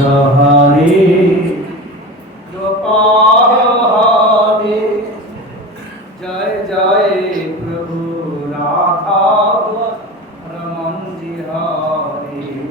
हरे गोपाल हरे जय जय प्रभु राधा रमन जी हरे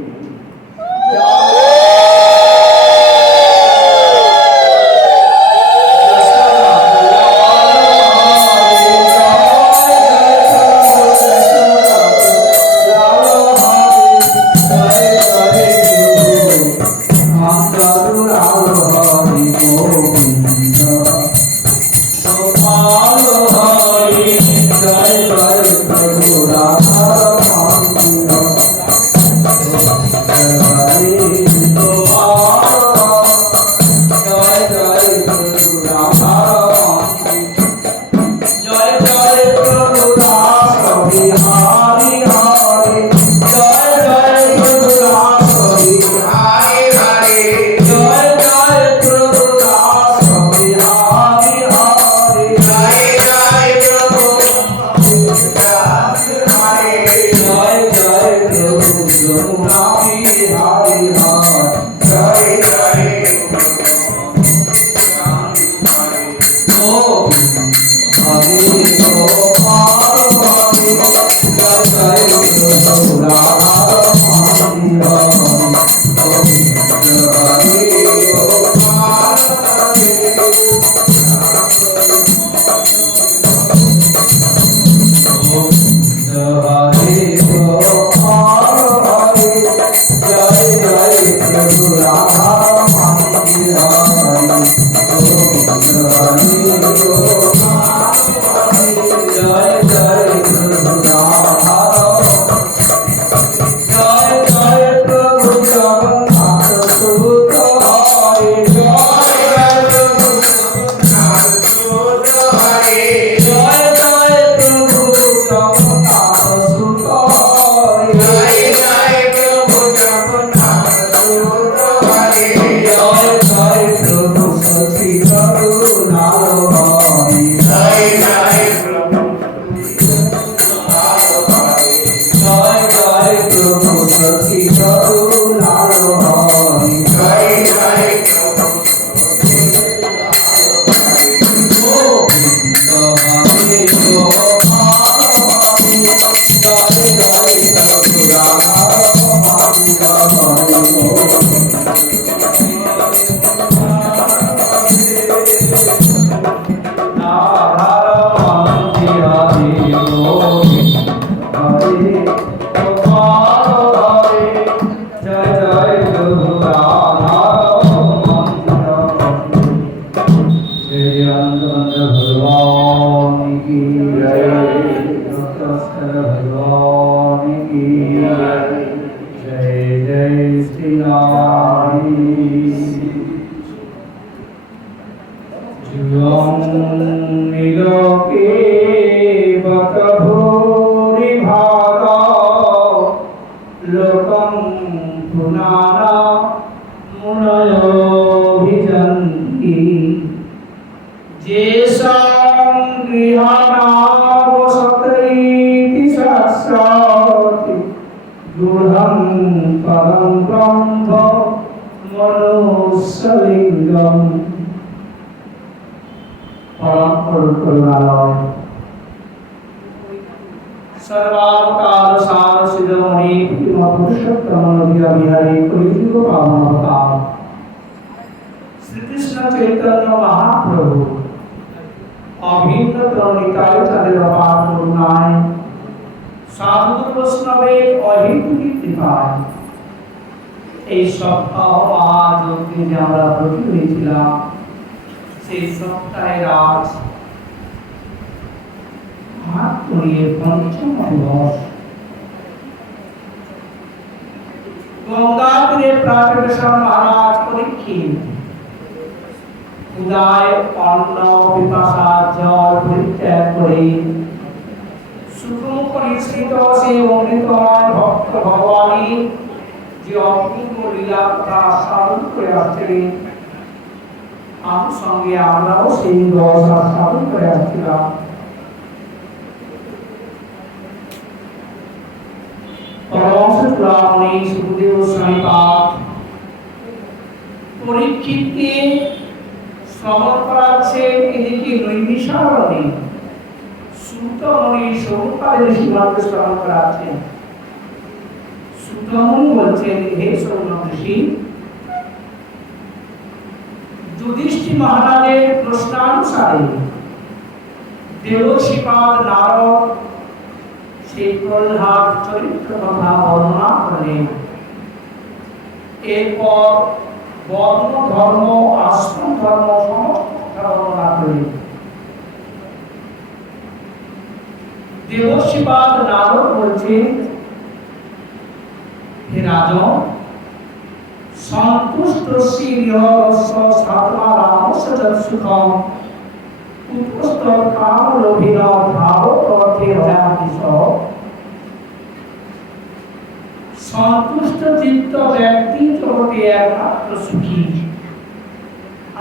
পরীক্ষিতকে শ্রবণ করাচ্ছেন, এদিকে নৈমিষারণ্যে সুতমণি সৌনকাদের ঋষিগণকে শ্রবণ করাচ্ছেন। সুতমণি বলছেন, হে সৌনক ঋষি, যুধিষ্ঠির মহারাজের প্রশ্নানুসারে দেবশ্রীপাদ নারদ সেই প্রহ্লাদ চরিত্র কথা বর্ণনা করলেন। এরপর বর্ণ ধর্ম, আশ্রম ধর্ম সমস্ত কথা বর্ণনা করলেন। দেবশ্রীপাদ নারদ বলছেন, হে রাজন, সন্তুষ্ট শ্রীহরস্য সাধনা রামস্য যৎসুখম উপস্থ কাম লোভিন ভাবত অর্থে হয়াতিস। সন্তুষ্ট চিত্ত ব্যক্তি জগতে একমাত্র সুখী,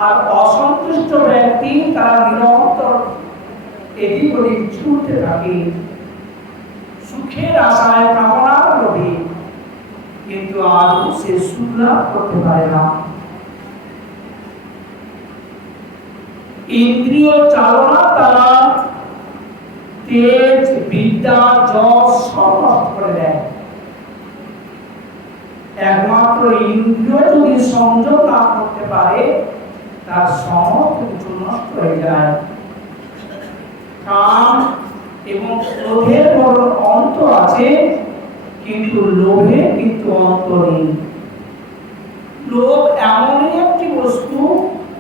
আর অসন্তুষ্ট ব্যক্তি তারা নিরন্তর এদিক ওদিক ছুটতে থাকে সুখের আশায়, কামনার লোভে, কিন্তু আদৌ সে সুখ লাভ করতে পারে না। ইন্দ্রিয় চালনা দ্বারা তেজ, বিদ্যা, যশ সব নষ্ট করে দেয়। একমাত্র ইন্দ্রিয় যদি সংযম না করতে পারে, তার সমস্ত কিছু নষ্ট হয়ে যায়। কাম এবং ক্রোধের বড় অন্ত আছে, কিন্তু লোভে কিন্তু অন্ত নেই। লোভ এমনই একটি বস্তু,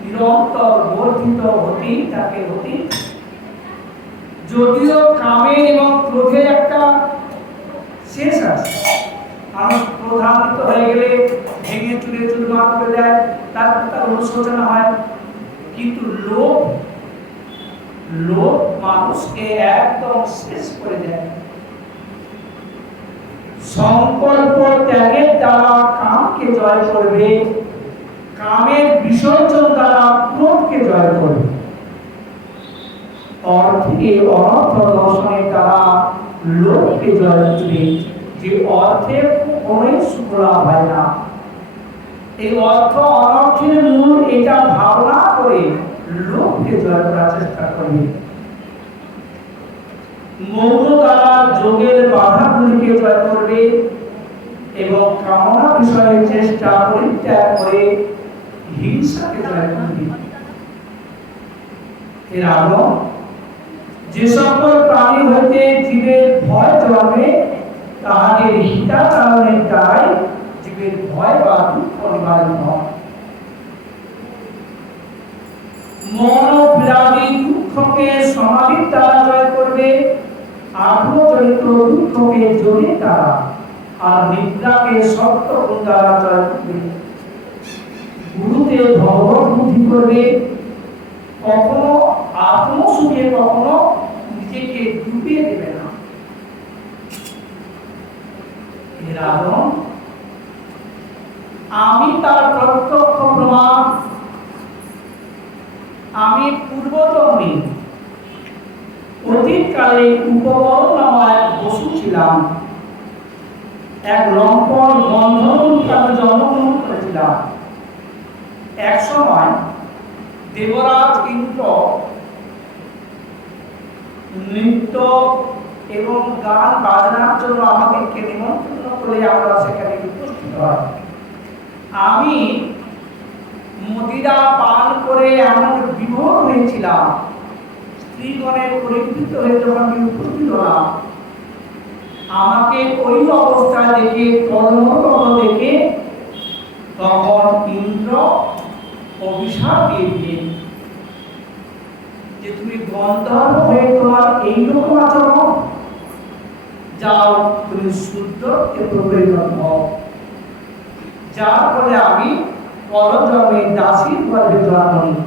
নিরন্তর বর্ধিত হতেই থাকে, হতেই। যদিও কামে এবং ক্রোধে একটা শেষ আছে, মানুষ ক্রোধান্বিত হয়ে গেলে ভেঙে চুরে চুরমার করে দেয়, তারপর তার অনুশোচনা হয়। কিন্তু লোভ মানুষকে একদম শেষ করে দেয়। সংকল্প ত্যাগের দ্বারা কামকে জয় করবে, কামের বিসর্জন দ্বারা ক্রোধকে জয় করবে। অর্থে অনর্থ দর্শনের দ্বারা লোভকে জয় করবে, যে অর্থে কোনোই সুখ লাভ হয় না। এই অর্থ অনর্থের মূল এটা ভাবনা করে লোভকে জয় করার চেষ্টা করবে। মৌন দ্বারা যোগের বাধাগুলিকে জয় করবে এবং কামনা বিষয়ে চেষ্টা পরিত্যাগ করে হিংসাকে জয় করবে। এর আলো যে সকল প্রাণী হইতে জীবের ভয় জন্মে, তাহাদের হিতাচারণের দ্বারাই জীবের ভয় বা দুঃখ নিবারণ হয়। মন বিরাগী দুঃখকে সমাধির দ্বারা জয় করবে, আগ্রহজনিত দুঃখকে যোগের দ্বারা, আর নিদ্রাকে সত্য গুণ দ্বারা জয় করবে। গুরুতে ভগবত বুদ্ধি করবে, কখনো আত্মসুখে কখনো নিজেকে ডুবিয়ে দেবে না। আমি তার প্রত্যক্ষ প্রমাণ। আমি পূর্বজন্মে অতীতকালে উপবল নামক বসু ছিলাম। এক লম্পট বন্ধনকে আমি জন্মগ্রহণ করেছিলাম। এক সময় দেবরাজ ইন্দ্র নৃত্য এবং গান বাজনার জন্য আমাদেরকে নিমন্ত্রণ করে আমরা সেখানে উপস্থিত হয়। আমি মদিরা পান করে এমন বিভোর হয়েছিলাম, স্ত্রীগণের পরিবৃত হয়ে যখন আমি উপস্থিত হলাম, আমাকে ওই অবস্থায় দেখে, কর্মরত দেখে, তখন ইন্দ্র অভিশাপ দিয়ে দিলেন যে তুমি গন্ধর্ব হয়ে তোমার এইরকম আচরণ, যাও তুমি শূদ্রকে পরিণত হও। যার ফলে আমি পরজন্মে দাসীর গর্ভে জন্ম নিই।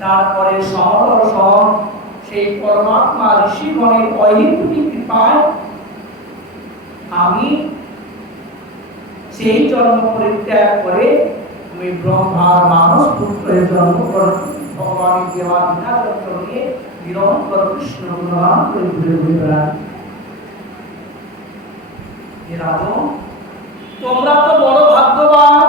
তারপরে সমদর্শন সেই পরমাত্মা ঋষিগণের অহেতুকী কৃপায় আমি সেই জন্ম পরিত্যাগ করে আমি ব্রহ্মার মানস পুত্রের জন্ম গ্রহণ, ভগবানের দেওয়া বিনা যন্ত্র নিয়ে নিরন্তর কৃষ্ণ গুণগান করে ঘুরে ঘুরে বেড়াই। তোমরা তো বড় ভাগ্যবান।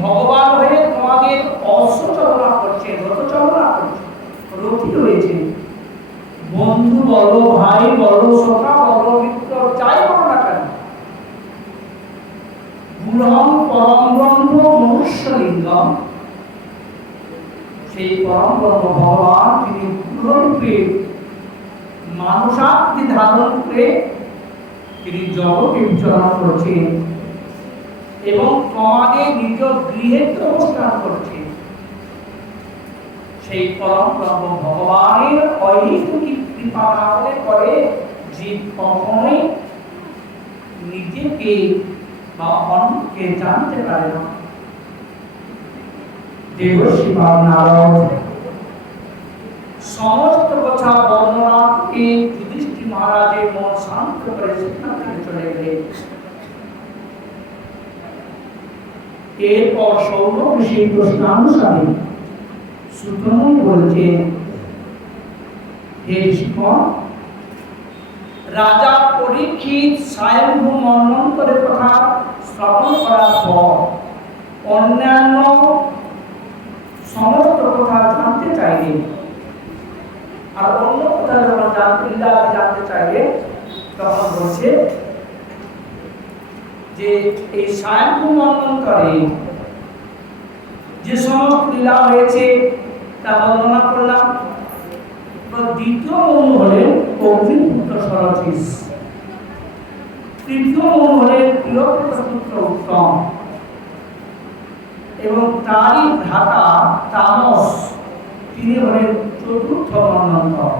ভগবান হয়ে তোমাদের অশ্বচালনা করছে, রথচালনা করছে, রথী রয়েছে। বন্ধু বলো, ভাই বলো, সখা বলো, মিত্র যাই বলো না কেন, গুরুহং পরম ব্রহ্ম মনুষ্যলিঙ্গম, সেই পরম ব্রহ্ম ভগবান তিনি গুরুরূপে মানুষাকৃতি ধারণ করে তিনি জগতে বিচরণ করছেন এবং তোমাদের নিজ গৃহে অবস্থান করছে। সেই পরম ব্রহ্ম ভগবানের অহেতুকী কৃপা না হলে পরে জীব কখনোই নিজেকে বা অন্যকে জানতে পারে না। দেবর্ষি নারদ সমস্ত কথা বর্ণনাকে যুধিষ্ঠির মহারাজের মন শান্ত করে সেখান থেকে চলে গেলেন। এরপর সৌর ঋষির প্রশ্নানুসারে সুতমুনি বলছেন, হে ঋষিগণ, রাজা পরীক্ষিত স্বয়ংভূ মন্বন্তরের কথা শ্রবণ করার পর অন্যান্য সমস্ত কথা জানতে চাইলেন। আর অন্য কথা যখন জানতে চাইলে তখন বলছে যে এই স্বয়ংভূ মন্বন্তরে যে সমস্ত লীলা হয়েছে তা বর্ণনা করলাম। দ্বিতীয় মনু হলেন অগ্নিপুত্র সরথিস, তৃতীয় মনু হলেন প্রিয়পুত্র উত্তম এবং তারই ভ্রাতা তামস, তিনি হলেন চতুর্থ মন্বন্তর।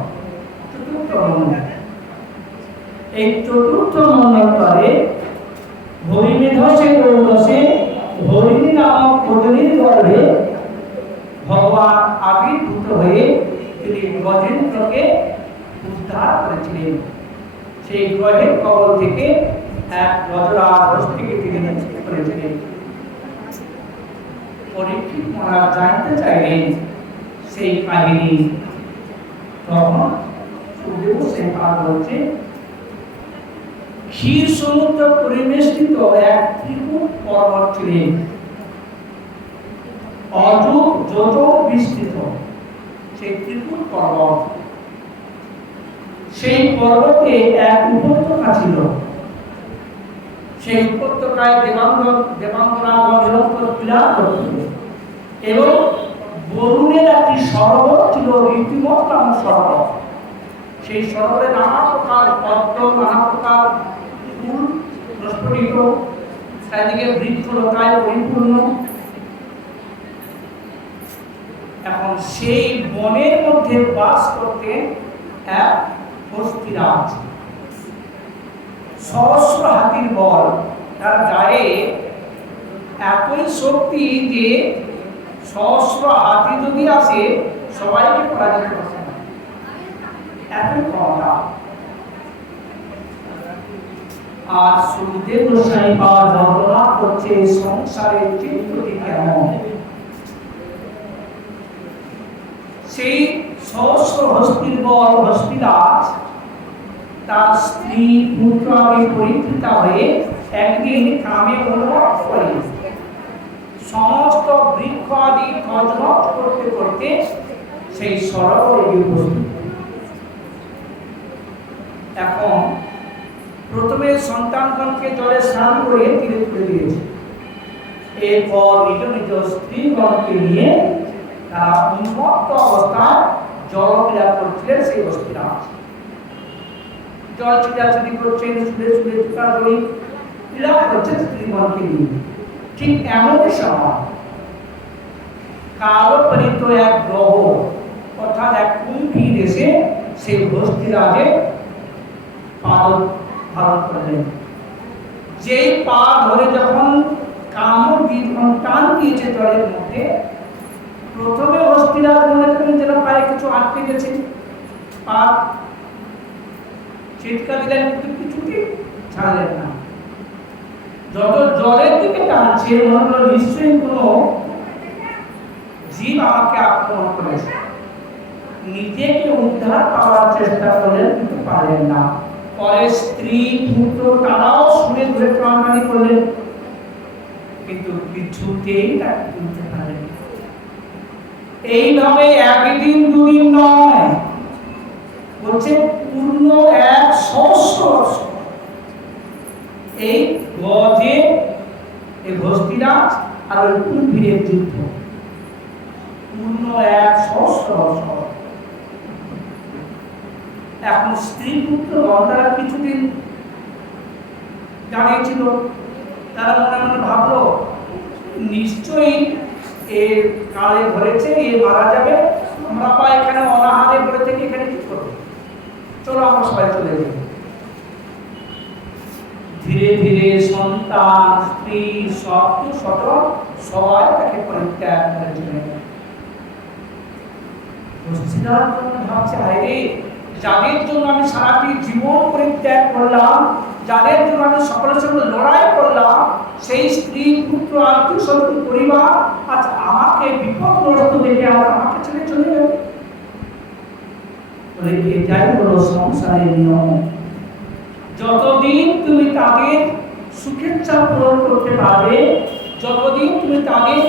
এই চতুর্থ মন্বন্তরে হরিমেধসে ঔরসে হরিণী নামক পত্নীর গর্ভে ভগবান আবির্ভূত হয়ে তিনি গজেন্দ্রকে উদ্ধার করেছিলেন। সেই গ্রহের কবল থেকে এক গজরাজ হস্তিকে তিনি মুক্ত করেছিলেন। পরীক্ষিত মহারাজ জানতে চাইলেন সেই কাহিনী। তখন সুখদেব সেন বলছে, ক্ষীর সমুদ্র পরিবেষ্টিত এক ত্রিকূট পর্বত ছিলেন, অযুগ যোজক বিস্তৃত সেই ত্রিকূট পর্বত। সেই পর্বতে এক উপত্যকা ছিল। সেই উপত্যকায় দেবাঙ্গনাগণ নিরন্তর বিরাজ করতেন এবং বরুণের একটি সরোবর ছিল, ঋতুমত নামক সরোবর। সেই সরোবরে নানা প্রকার পদ্ম, নানা প্রকার ফুল প্রস্ফুটিত, চারিদিকে বৃক্ষলতায় পরিপূর্ণ। এখন সেই বনের মধ্যে বাস করতেন এক হস্তিরাজ, সহস্র হাতির বল। তার গায়ে এতই শক্তি যে সহস্র হাতি যদি আসে সবাইকে পরাজিত করতে পারে, এতই ক্ষমতা। আর সুখদেব গোস্বামী বর্ণনা করছে সংসারের চিত্রটি কেমন। সেই সহস্র হস্তির বল হস্তিরাজ তার স্ত্রী পুত্র আগে পরীক্ষিতা হয়ে একদিন কামে অনুভব করে সমস্ত বৃক্ষ আদি তছনছ করতে করতে সেই সরোবরে উপস্থিত। এখন প্রথমে সন্তানগণকে জলে স্নান করে তীরে তুলে দিয়েছে। এরপর নিজ নিজ স্ত্রীগণকে নিয়ে তারা উন্মত্ত অবস্থায় জলক্রীড়া করছিলেন। সেই হস্তিরাজ জল ছিটাছুটি করছেন, শুয়ে শুয়ে চুটাচুটি ক্রীড়া করছেন স্ত্রীগণকে নিয়ে। ঠিক এমন সময় কালপরিত এক গ্রহ অর্থাৎ এক কুম্ভীর এসে সেই হস্তিরাজের পাদ ধারণ করলেন। যেই পা ধরে যখন কামড় দিয়ে যখন টান দিয়েছে জলের মধ্যে, প্রথমে হস্তিরাজ মনে করেন যেন পায়ে কিছু আটকে গেছে, পা চিৎকার দিলেন, কিন্তু কিছুতেই ছাড়লেন না। যত জলের দিকে টানছে মনে হলো নিশ্চয়ই কোনো জীব আমাকে আক্রমণ করেছে। নিজেকে উদ্ধার পাওয়ার চেষ্টা করলেন, কিন্তু পারলেন না। পরে স্ত্রী পুত্র তারাও শুনে ধরে প্রাণহানি করলেন। কিন্তু কিছুতেই তাকে তুলতে পারেনি। এইভাবে একদিন দুদিন নয়, বলছে পূর্ণ 100 বর্ষ এই গজে এই হস্তিরাজ আর ওই কুম্ভীরের যুদ্ধ, পূর্ণ 100 বর্ষ। এখন স্ত্রী পুত্র তারা কিছুদিন জানিয়েছিল, তারা মনে মনে ভাবলো নিশ্চয়ই এ কালে ধরেছে, এ মারা যাবে, আমরা পা এখানে অনাহারে পড়ে থেকে এখানে কি করবো, চলো আমরা সবাই চলে যাই। ধীরে ধীরে সন্তান স্ত্রী সবাই তাকে পরিত্যাগ করে চলে গেল। ভাবছে হায়রে, যাদের জন্য আমি সারাটি জীবন পরিত্যাগ করলাম, যাদের জন্য আমি সকলের সঙ্গে লড়াই করলাম, সেই স্ত্রী পুত্র আত্মীয় স্বজন পরিবার আজ আমাকে বিপদগ্রস্ত দেখে আর আমাকে ছেড়ে চলে গেল। বলে এটাই হলো সংসারের নিয়ম। যতদিন তুমি তাদের সুখের চাপ পূরণ করতে পারবে, যতদিন তুমি তাদের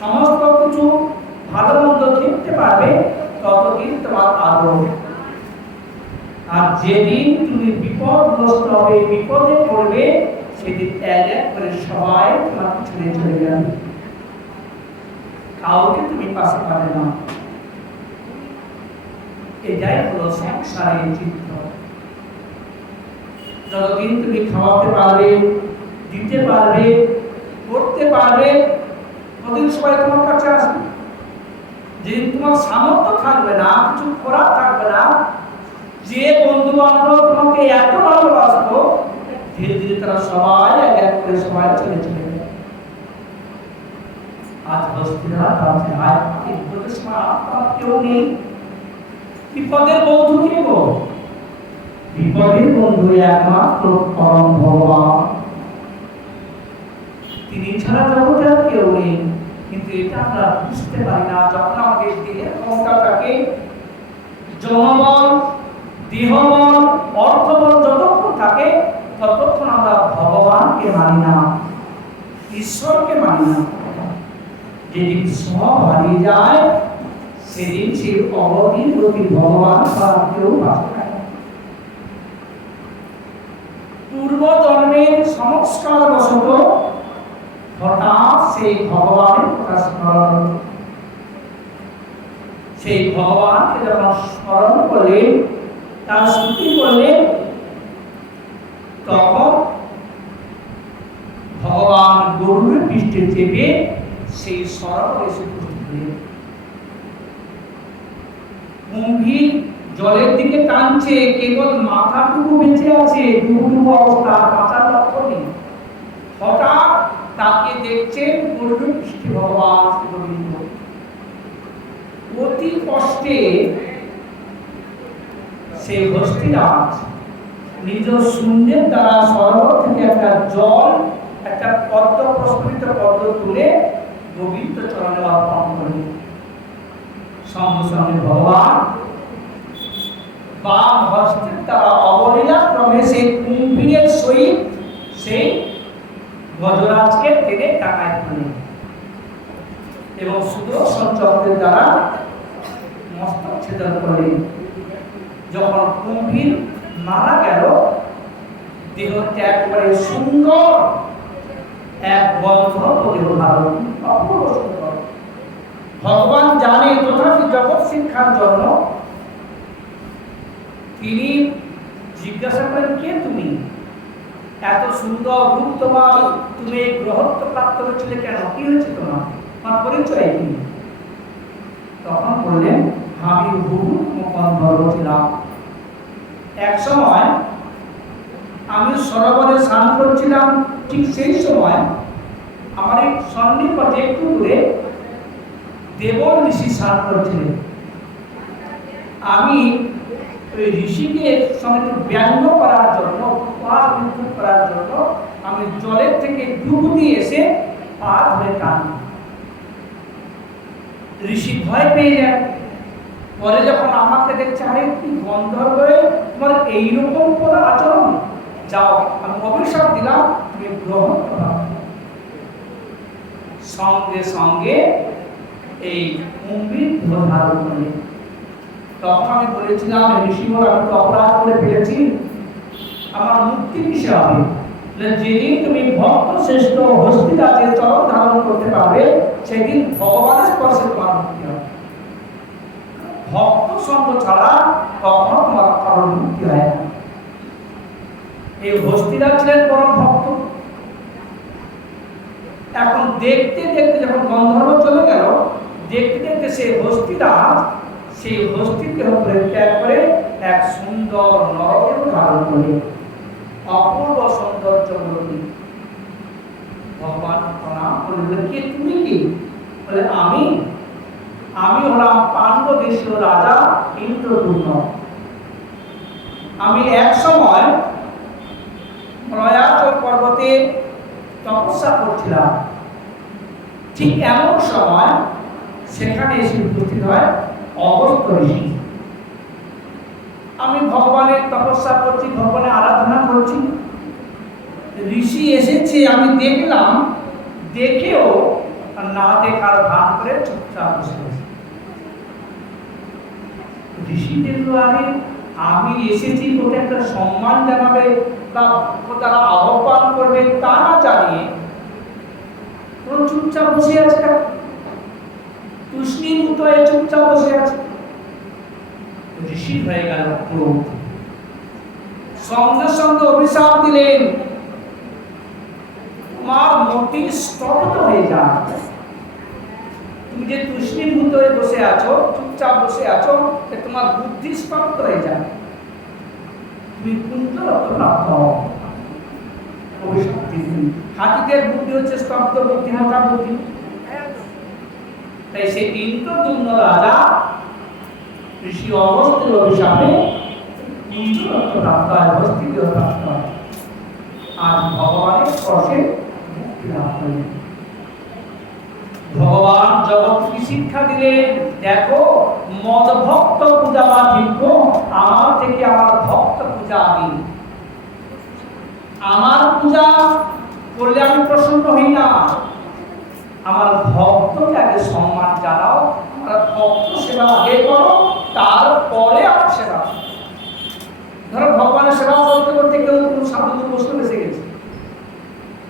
সমস্ত কিছু ভালো মন্দ দেখতে পারবে, ততদিন তোমার আদর। আর যেদিন তুমি বিপদগ্রস্ত হবে, বিপদে পড়বে, সেদিন এক করে সবাই তোমাকে ছেড়ে চলে যাবে, কাউকে তুমি পাশে পাবে না। এটাই হলো সংসারের চিত্র। যতদিন তুমি খাওয়াতে পারবে, দিতে পারবে, করতে পারবে, ততদিন সবাই তোমার কাছে আসবে। যেদিন তোমার সামর্থ্য থাকবে না, কিছু করার থাকবে না, যে বন্ধু বান্ধব তোমাকে এত ভালোবাসতো, ধীরে ধীরে তারা সবাই এক করে সবাই চলে চলে যাবে। আজ হস্তিনাথ আছে, আজ বিপদের সময় আপনার কেউ নেই। বিপদের বন্ধু কে গো? বিপদের বন্ধু একমাত্র পরম ভগবান, তিনি ছাড়া জগতে আর কেউ নেই। কিন্তু এটা আমরা বুঝতে পারি না। যখন আমাদের দেহের ক্ষমতা থাকে, জনবল, দেহবল, অর্থবল যতক্ষণ থাকে, ততক্ষণ আমরা ভগবানকে মানি না, ঈশ্বরকে মানি না। যেদিন সব হারিয়ে যায়, সেদিন সে অবধির প্রতি ভগবান বা কেউ বাঁচে না। পূর্ব জন্মের সংস্কার বশত হঠাৎ সেই ভগবানের কথা স্মরণ, সেই ভগবানকে যখন স্মরণ করলে, তার স্তুতি করলে, তখন ভগবান গরুর পৃষ্ঠে চেপে সেই সরোবরে এসে উপস্থিত হলেন। কুম্ভীর জলের দিকে টানছে, কেবল মাথাটুকু বেঁচে আছে, ডুবু অবস্থা, বাঁচার লক্ষ্য নেই। হঠাৎ তাকে দেখছেন গরুর পৃষ্ঠে ভগবান গোবিন্দ। অতি কষ্টে সেই হস্তিরাজ নিজ শূন্যের দ্বারা সরোবর থেকে একটা জল, একটা পদ্ম, প্রস্ফুটিত পদ্ম তুলে গোবিন্দ চরণে অর্পণ করলেন। সঙ্গে সঙ্গে ভগবান বাম হস্তের দ্বারা অবলীলা ক্রমে সেই কুম্ভীরের সহিত সেই গজরাজকে টেনে টাকায় তুললেন এবং সুদর্শন চক্রের দ্বারা মস্তক ছেদন করলেন। যখন কুম্ভীর মারা গেল, দেহ ত্যাগ করে সুন্দর এক গন্ধ দেহ ধারণ, অপূর্ব সুন্দর। ভগবান জানে, তথাপি জগৎ শিক্ষার জন্য তিনি জিজ্ঞাসা করেন, কে তুমি? এত সুন্দর রূপ তোমার, তুমি গ্রহত্ব প্রাপ্ত হয়েছিলে কেন? কি হয়েছে তোমার? তোমার পরিচয় কি? তখন বললেন, আমি বহু গন্ধর্ব ছিলাম। এক সময় আমি সরোবরে স্নান করছিলাম, ঠিক সেই সময় আমার এই সন্নিকটে একটু দূরে দেবল ঋষি স্নান করছিলেন। আমি ওই ঋষিকে সঙ্গে একটু ব্যঙ্গ করার জন্য, উপহাস বিদ্রুপ করার জন্য আমি জলের থেকে ডুব দিয়ে এসে পা ধরে টানি। ঋষি ভয় পেয়ে যায়। পরে যখন আমাকে দেখছে, আরে কি গন্ধর্বে তোমার এইরকম করে আচরণ, যাও, আমি অভিশাপ দিলাম, তুমি গ্রহণ করো। সঙ্গে সঙ্গে এই কুম্ভীর দেহ ধারণ করলেন। তখন আমি বলেছিলাম, ঋষিবর আমি তো অপরাধ করে ফেলেছি, আমার মুক্তি কিসে হবে? যেদিন তুমি ভক্ত শ্রেষ্ঠ হস্তিরাজের চরণ ধারণ করতে পারবে, সেদিন ভগবানের স্পর্শে তোমার মুক্তি হবে। ভক্ত সঙ্গ ছাড়া কখনো তোমার কারণ মুক্তি হয় না। এই হস্তিরাজ ছিলেন পরম ভক্ত। এখন দেখতে দেখতে যখন গন্ধর্ব চলে গেল, দেখতে দেখতে সেই হস্তিরাজ সেই হস্তির দেহ পরিত্যাগ করে এক সুন্দর নরদেহ ধারণ করে অপূর্ব সৌন্দর্যময়ী। ভগবান প্রণাম করলেন, কে তুমি? কি বলে, আমি হলাম পাণ্ডব দেশীয় রাজা ইন্দ্রদ্যুম্ন। আমি এক সময় প্রয়াগরাজ পর্বতে তপস্যা করছিলাম। ঠিক এমন সময় সেখানে এসে উপস্থিত হয় অগস্ত্য ঋষি। আমি ভগবানের তপস্যা করছি, ভগবানের আরাধনা করছি, ঋষি এসেছে আমি দেখলাম, দেখেও না দেখার ভান করে চুপচাপ বসে আছে। ঋষি দেখলো, আরে আমি এসেছি তোকে একটা সম্মান জানাবে বা তারা আহ্বান করবে তা না জানিয়ে পুরো চুপচাপ বসে আছে, তুষ্ণীর মতো চুপচাপ বসে আছে। ঋষি হয়ে গেল ক্রোধ, সঙ্গে সঙ্গে অভিশাপ দিলেন, তোমার মতি স্তব্ধ হয়ে যায়। তুমি যে তুষ্ণীর মতো বসে আছো, চুপচাপ বসে আছো, তোমার বুদ্ধি স্তব্ধ হয়ে যায়, তুমি কুণ্ঠরত্ন প্রাপ্ত হও। অভিশাপ দিলেন। হাতিদের বুদ্ধি হচ্ছে স্তব্ধ বুদ্ধি, হাঁটা বুদ্ধি। তাই সেই ইন্দ্রদ্যুম্ন রাজা ঋষি অগস্ত্যের অভিশাপে কুণ্ঠরত্ন প্রাপ্ত হয়, হস্তিদেহ প্রাপ্ত হয়। আজ ভগবানের স্পর্শে মুক্তি লাভ করলেন। ভগবান জগৎকে শিক্ষা দিলেন, দেখো মদ ভক্ত পূজা বা দিব্য, আমার থেকে আমার ভক্ত পূজা দিন। আমার পূজা করলে আমি প্রসন্ন হই না, আমার ভক্তকে আগে সম্মান জানাও, আমার ভক্ত সেবা আগে করো, তারপরে আমার সেবা। ধরো ভগবানের সেবা করতে করতে কেউ কোনো সাধু বস্তু বেঁচে গেছে,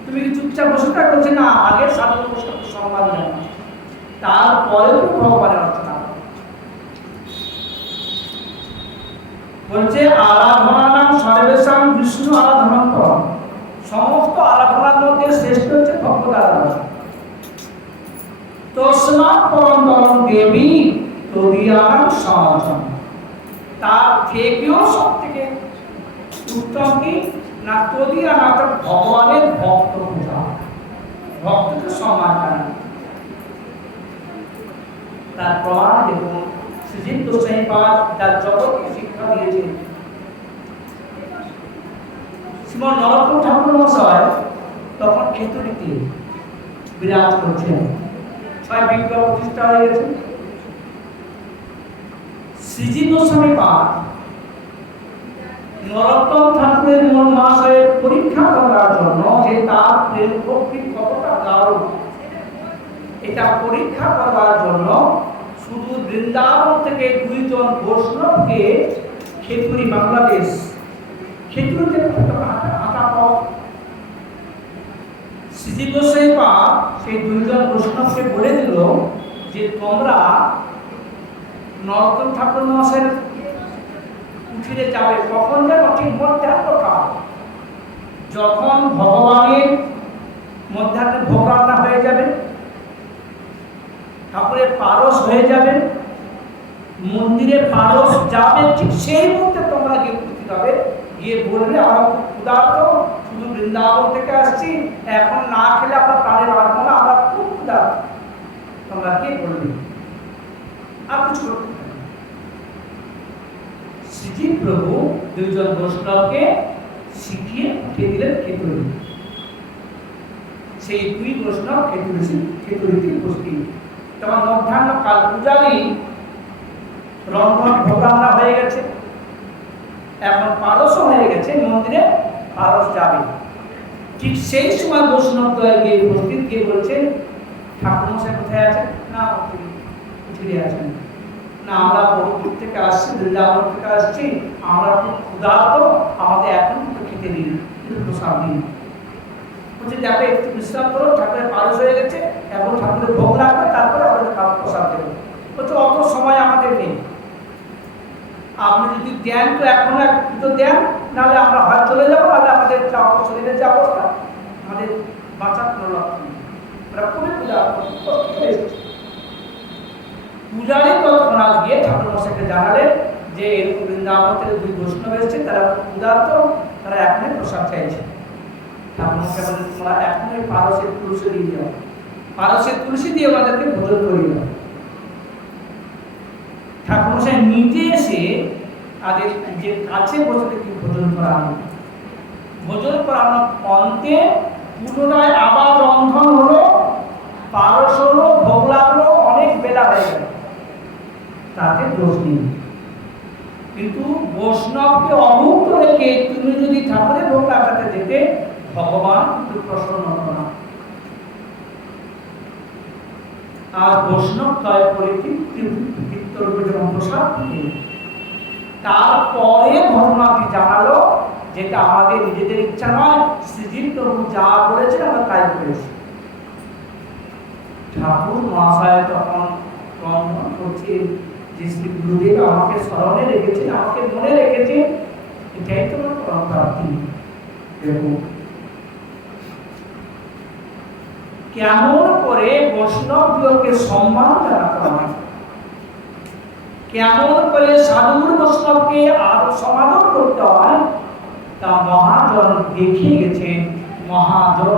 তুমি কি চুপচাপ বসে থাকো? বলছে না, আগে সাধু বস্তু সম্মান জানাও, তারপরে তুমি ভগবানের অর্চনা করো। বলছে আরাধনা নাম সর্বেশাং বিষ্ণু আরাধনা কর, সমস্ত আরাধনার মধ্যে শ্রেষ্ঠ হচ্ছে ভগবত আরাধনা। তস্মাৎ পরম পরম দেবী তদীয়ানাং সমাজম, তার থেকেও সব থেকে উত্তম কি না তদীয়ানা, ভগবানের ভক্ত পূজা, ভক্তকে সম্মান জানানো। তার প্রমাণ দেখুন, শ্রীজীব গোস্বামী পাদ তার জগৎকে শিক্ষা দিয়েছেন। শ্রীমন নরোত্তম ঠাকুর মহাশয় তখন খেতুরিতে বিরাজ করছেন, 6 বিগ্রহ প্রতিষ্ঠা হয়ে গেছে। শ্রীজীব গোস্বামী পাদ নরোত্তম ঠাকুরের মন মহাশয়ের পরীক্ষা করার জন্য যে তার প্রেম ভক্তি কতটা গাঢ়, এটা পরীক্ষা করার জন্য শুধু বৃন্দাবন থেকে 2 জন বৈষ্ণবকে খেতুরি, বাংলাদেশ খেতুরিতে আটা পাও। শ্রীজীব গোস্বামী পাদ সেই 2 জন বৈষ্ণবকে বলে দিল যে তোমরা নরোত্তম ঠাকুর মহাশয়ের কুঠিরে যাবে, কখন যেন ঠিক মধ্যাহ্নটা, যখন ভগবানের মধ্যাহ্নে ভোগ রান্না হয়ে যাবে, ঠাকুরের পারস হয়ে যাবে, মন্দিরে পারস যাবে, ঠিক সেই মুহূর্তে তোমরা গিয়ে উপস্থিত হবে, গিয়ে বলবে আমরা খুব ক্ষুধার্ত, শুধু বৃন্দাবন থেকে আসছি, এখন না খেলে আমরা প্রাণে বাঁচবো না, আমরা খুব ক্ষুধার্ত। তোমরা কে বলবে? আর কিছু করতে পারবে। শ্রীজীব প্রভু 2 জন বৈষ্ণবকে শিখিয়ে উঠিয়ে দিলেন খেতুরি। সেই 2 বৈষ্ণব খেতুরিতে উপস্থিত। তখন মধ্যাহ্ন কাল পূজারি রন্ধন ভোগ রান্না হয়ে গেছে, এখন পারসও হয়ে গেছে, মন্দিরে পারস যাবে। ঠিক সেই সময় বৈষ্ণব গিয়ে উপস্থিত গিয়ে বলছেন, ঠাকুরমশাই কোথায় আছেন? না তিনি ফিরে আছেন। না আমরা বহু দূর থেকে আসছি, বৃন্দাবন থেকে আসছি, আমরা খুব ক্ষুধার্ত, আমাদের এখন তো খেতে দিন, কিন্তু প্রসাদ দিন। বলছে দেখো একটু বিশ্রাম করো, ঠাকুরের পারস হয়ে গেছে, এখন ঠাকুরের ভোগ রাখবে, তারপরে আমাদের প্রসাদ দেবে। বলছে অত সময় আমাদের নেই, আপনি যদি দেন তো এখন একটু দেন, নাহলে আমরা হয় চলে যাবো, নাহলে আমাদের শরীরের যে অবস্থা, আমাদের বাঁচার কোনো লক্ষ্য নেই। আমরা খুবই পূজারী তৎক্ষণাৎ গিয়ে ঠাকুরমশাইকে জানালেন যে এরকম বৃন্দাবন থেকে দুই বৈষ্ণব এসেছে, তারা ক্ষুধার্ত, তারা এখনই প্রসাদ চাইছে। ঠাকুরমশাই বলেন তোমরা এখনই পারসের তুলসী দিয়ে যাও, পারসের তুলসী দিয়ে আমাদেরকে ভোজন করিয়ে দাও। ঠাকুরমশাই নিজে এসে তাদের যে কাছে বসে থেকে ভোজন করানো, ভোজন করানোর অন্তে পুনরায় আবার রন্ধন হলো, পারস হলো, ভোগ লাগলো, অনেক বেলা হয়ে গেল, তাতে দোষ নেই। কিন্তু বৈষ্ণবকে অমুক্ত রেখে তুমি যদি ঠাকুরের ভোগ লাগাতে যেতে, ভগবান কিন্তু প্রসন্ন হতো না। আর বৈষ্ণব তয় পরিতৃপ্তরূপে যখন প্রসাদ দিলেন, তারপরে ঘটনাটি জানালো, যেটা আমাদের নিজেদের ইচ্ছা নয়, শ্রীজীব প্রভু যা বলেছেন আমরা তাই করেছি। ঠাকুর মহাশয় তখন রন্ধন করছে যে শ্রী গুরুদেব আমাকে স্মরণে রেখেছেন, আমাকে মনে রেখেছেন, এটাই তো আমার প্রাপ্তি। দেখুন কেমন করে বৈষ্ণবকে সম্মান জানাতে হয়, কেমন করে সাধুর বৈষ্ণবকে আদর সমাদর করতে হয়, তা মহাজন দেখিয়ে গেছেন। মহাজন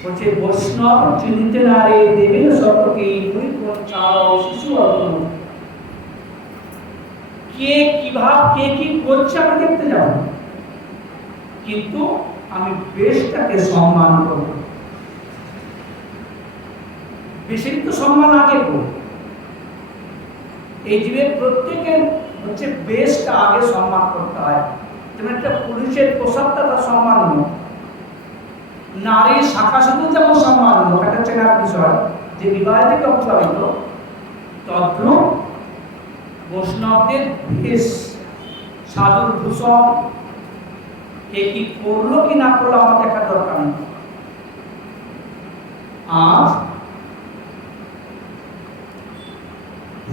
বলছে বৈষ্ণব চিনতে না রে দেবের সর্বকে দুই কোন চাও শিশু অর্পণ। কে কে কি করছে আমি দেখতে যাব, কিন্তু আমি বেশটাকে সম্মান করব। বেশির তো সম্মান আগে করব। এই জীবের প্রত্যেকের হচ্ছে বেশটা আগে সম্মান করতে হয়। যেমন একটা পুলিশের পোশাকটা তার সম্মানীয়, নারীর শাখা শুধু যেমন সম্মানীয়, একটা চেনার বিষয় যে বিবাহ থেকে উৎসাহিত, তদ্রূপ বৈষ্ণবদের বেশ, সাধুর ভূষণ, কে কি করলো কি না করলো আমার দেখার দরকার নেই। আজ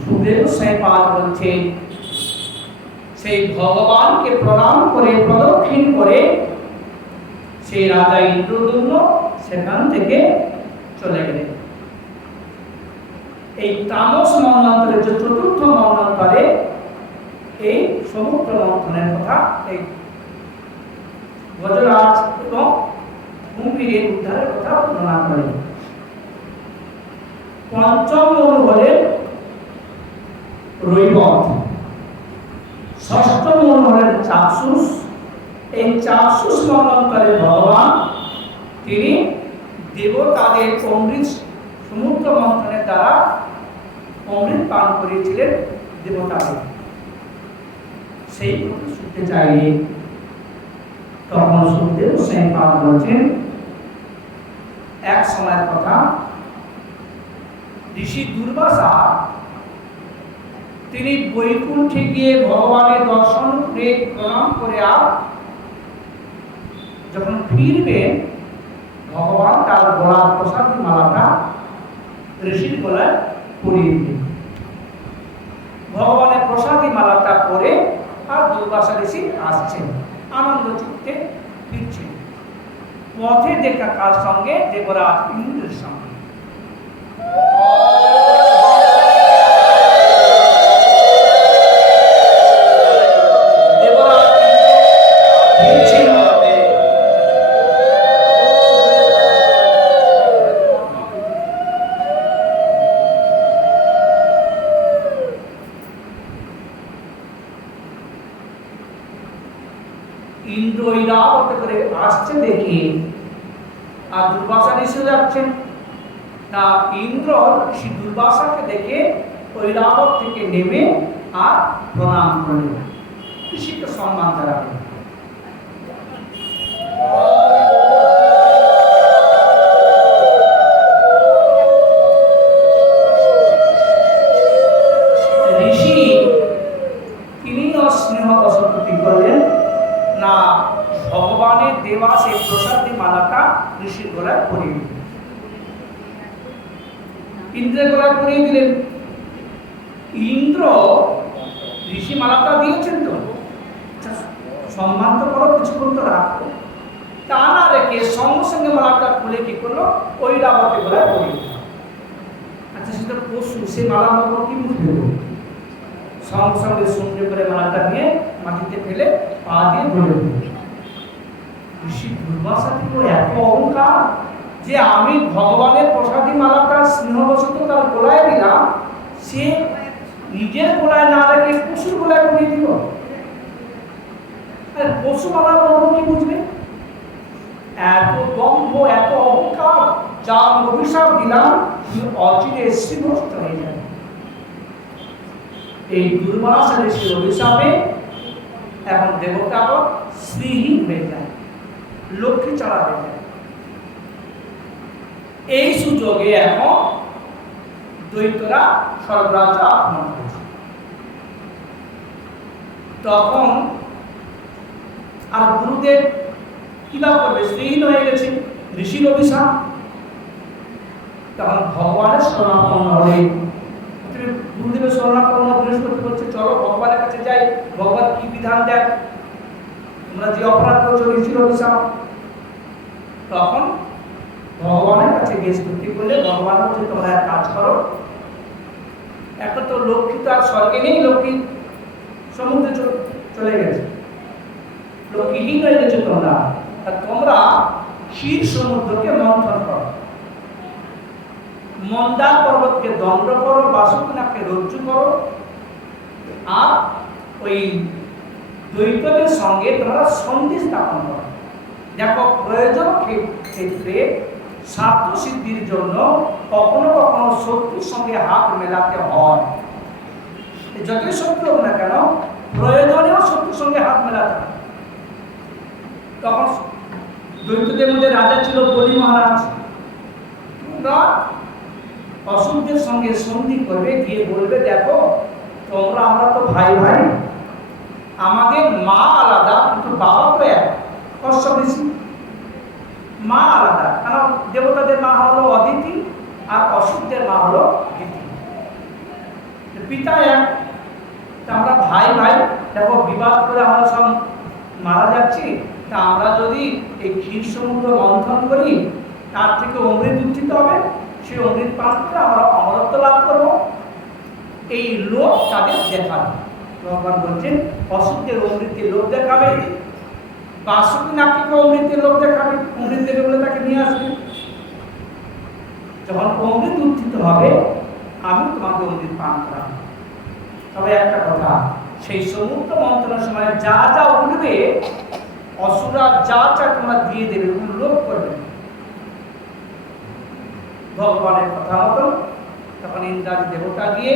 সুখদেব গোস্বামী বলছেন সেই ভগবানকে প্রণাম করে প্রদক্ষিণ করে সেই রাজা ইন্দ্রদ্যুম্ন সেখান থেকে চলে গেলেন। এই তামস মন্বন্তরের যে চতুর্থ মন্বন্তরে এই সমুদ্র মন্থনের কথা, এই গজরাজ এবং কুম্ভীরের উদ্ধারের কথা বর্ণনা করে। পঞ্চম মনু হলেন রৈবত, ষষ্ঠ মনু হলেন চাক্ষুষ। এই চাক্ষুষ মন্বন্তরে ভগবান তিনি দেবতাদের অমৃত সমুদ্র মন্থনের দ্বারা অমৃত পান করিয়েছিলেন দেবতাদের। সেই কথা শুনতে চাইলে তখন সুখদেব গোস্বামী বলছেন এক সময়ের কথা, ঋষি দুর্বাসা তিনি বৈকুণ্ঠে গিয়ে ভগবানের দর্শন করে প্রণাম করে যখন ফিরবেন, ভগবান তার গলার প্রসাদী মালাটা ঋষির গলায় পরিয়ে দিলেন। ভগবানের প্রসাদী মালাটা পরে আর দুর্বাসা ঋষি আসছেন, আনন্দ চিত্তে ফিরছেন। পথে দেখা কার সঙ্গে? দেবরাজ ইন্দ্রের সঙ্গে। ইন্দ্র ঐরাবত করে আসছে দেখে আর দুর্বাসা ঋষি যাচ্ছেন, তা ইন্দ্র ঋষি দুর্বাসাকে দেখে ঐরাবত থেকে নেমে আর প্রণাম করলেন, ঋষিকে সম্মান জানালেন। ঋষির গলায় পরিয়ে দিলেন। ইন্দ্রের গলায় পরিয়ে দিলেন। ইন্দ্র ঋষি মালাটা দিয়েছেন তো, সম্মান তো করো, কিছুক্ষণ তো রাখো। তা না রেখে সঙ্গে সঙ্গে মালাটা খুলে কি করলো, ঐরাবতী গলায় পরিয়ে দিল। আচ্ছা, সেটা পশু, সে মালা মতো কি বুঝবে? সঙ্গে সঙ্গে সুন্দর করে মালাটা নিয়ে মাটিতে ফেলে পা দিয়ে ধরে দিল। ঋষি দুর্বাসা থেকে এত অহংকার যে আমি ভগবানের প্রসাদী মালাটা স্নেহবশত তার গলায় দিলাম, সে নিজের গলায় না রেখে পশুর গলায় পরিয়ে দিল। পশু মালা বলবো কি বুঝবে? এত দম্ভ, এত অহংকার, যার অভিশাপ দিলাম অচিরে শ্রীভ্রষ্ট হয়ে যাবে। এই দুর্বাসা ঋষির অভিশাপে এখন দেবতাগণ শ্রীহীন হয়ে যায়, লক্ষ্মী ছাড়া হয়ে যায়। এই সুযোগে এখন দৈত্যরা স্বর্গরাজ্য আক্রমণ করছে। তখন আর গুরুদেব কিভাবে করবে? শ্রীহীন হয়ে গেছে, ঋষির অভিশাপ। তখন ভগবানের শরণাপন্ন হলে গুরুদেবের শরণাপন্ন বৃহস্পতি বলছে, চলো ভগবানের কাছে যাই, ভগবান কি বিধান দেন, তোমরা যে অপরাধ করছো ঋষির অভিশাপ। তখন ভগবানের কাছে গিয়ে স্তুতি করলে ভগবান হচ্ছে, তোমরা এক কাজ করো, এখন তো লক্ষ্মী তো আর স্বর্গে নেই, লক্ষ্মী সমুদ্রে চলে গেছে, লক্ষ্মীহীন হয়ে গেছে তোমরা, তোমরা ক্ষীর সমুদ্রকে মন্থন করো, মন্দার পর্বতকে দণ্ড করো, বাসুকিনাকে রজ্জু করো, আর ওই দৈত্যদের সঙ্গে তোমরা সন্ধি স্থাপন করো। দেখো, প্রয়োজন ক্ষেত্রে স্বার্থ সিদ্ধির জন্য কখনো কখনো শত্রুর সঙ্গে হাত মেলাতে হয়। যতই শত্রু হোক না কেন, প্রয়োজনেও শত্রুর সঙ্গে হাত মেলাতে হয়। তখন দৈত্যদের মধ্যে রাজা ছিল বলি মহারাজ। তোমরা অসুরদের সঙ্গে সন্ধি করবে, গিয়ে বলবে, দেখো তোমরা, আমরা তো ভাই ভাই, আমাদের মা আলাদা কিন্তু বাবা তো এক, কশ্যপ ঋষি। মা আলাদা, কারণ দেবতাদের মা হলো অদিতি আর অসুরদের মা হলো দিতি, পিতা এক, আমরা ভাই ভাই। দেখো, বিবাদ করে আমরা সব মারা যাচ্ছি, তা আমরা যদি এই ক্ষীর সমুদ্র মন্থন করি, তার থেকে অমৃত উত্থিত হবে, সেই অমৃত পান করে আমরা অমরত্ব লাভ করব। এই লোক তাদের দেখাবে। ভগবান বলছেন, অসুরদের অমৃতের লোক দেখাবে, বাসুকিনাকে অমৃতের লোক দেখাবে, অমৃত দেবে বলে তাকে নিয়ে আসবে। যখন অমৃত উত্থিত হবে, আমি তোমাকে অমৃত পান করাবো। তবে একটা কথা, সেই সমুদ্র মন্থনের সময় যা যা উঠবে, অসুররা যা যা তোমরা দিয়ে দেবে, লোভ করবে। ভগবানের কথা মতো তখন ইন্দ্রাদি দেবতা গিয়ে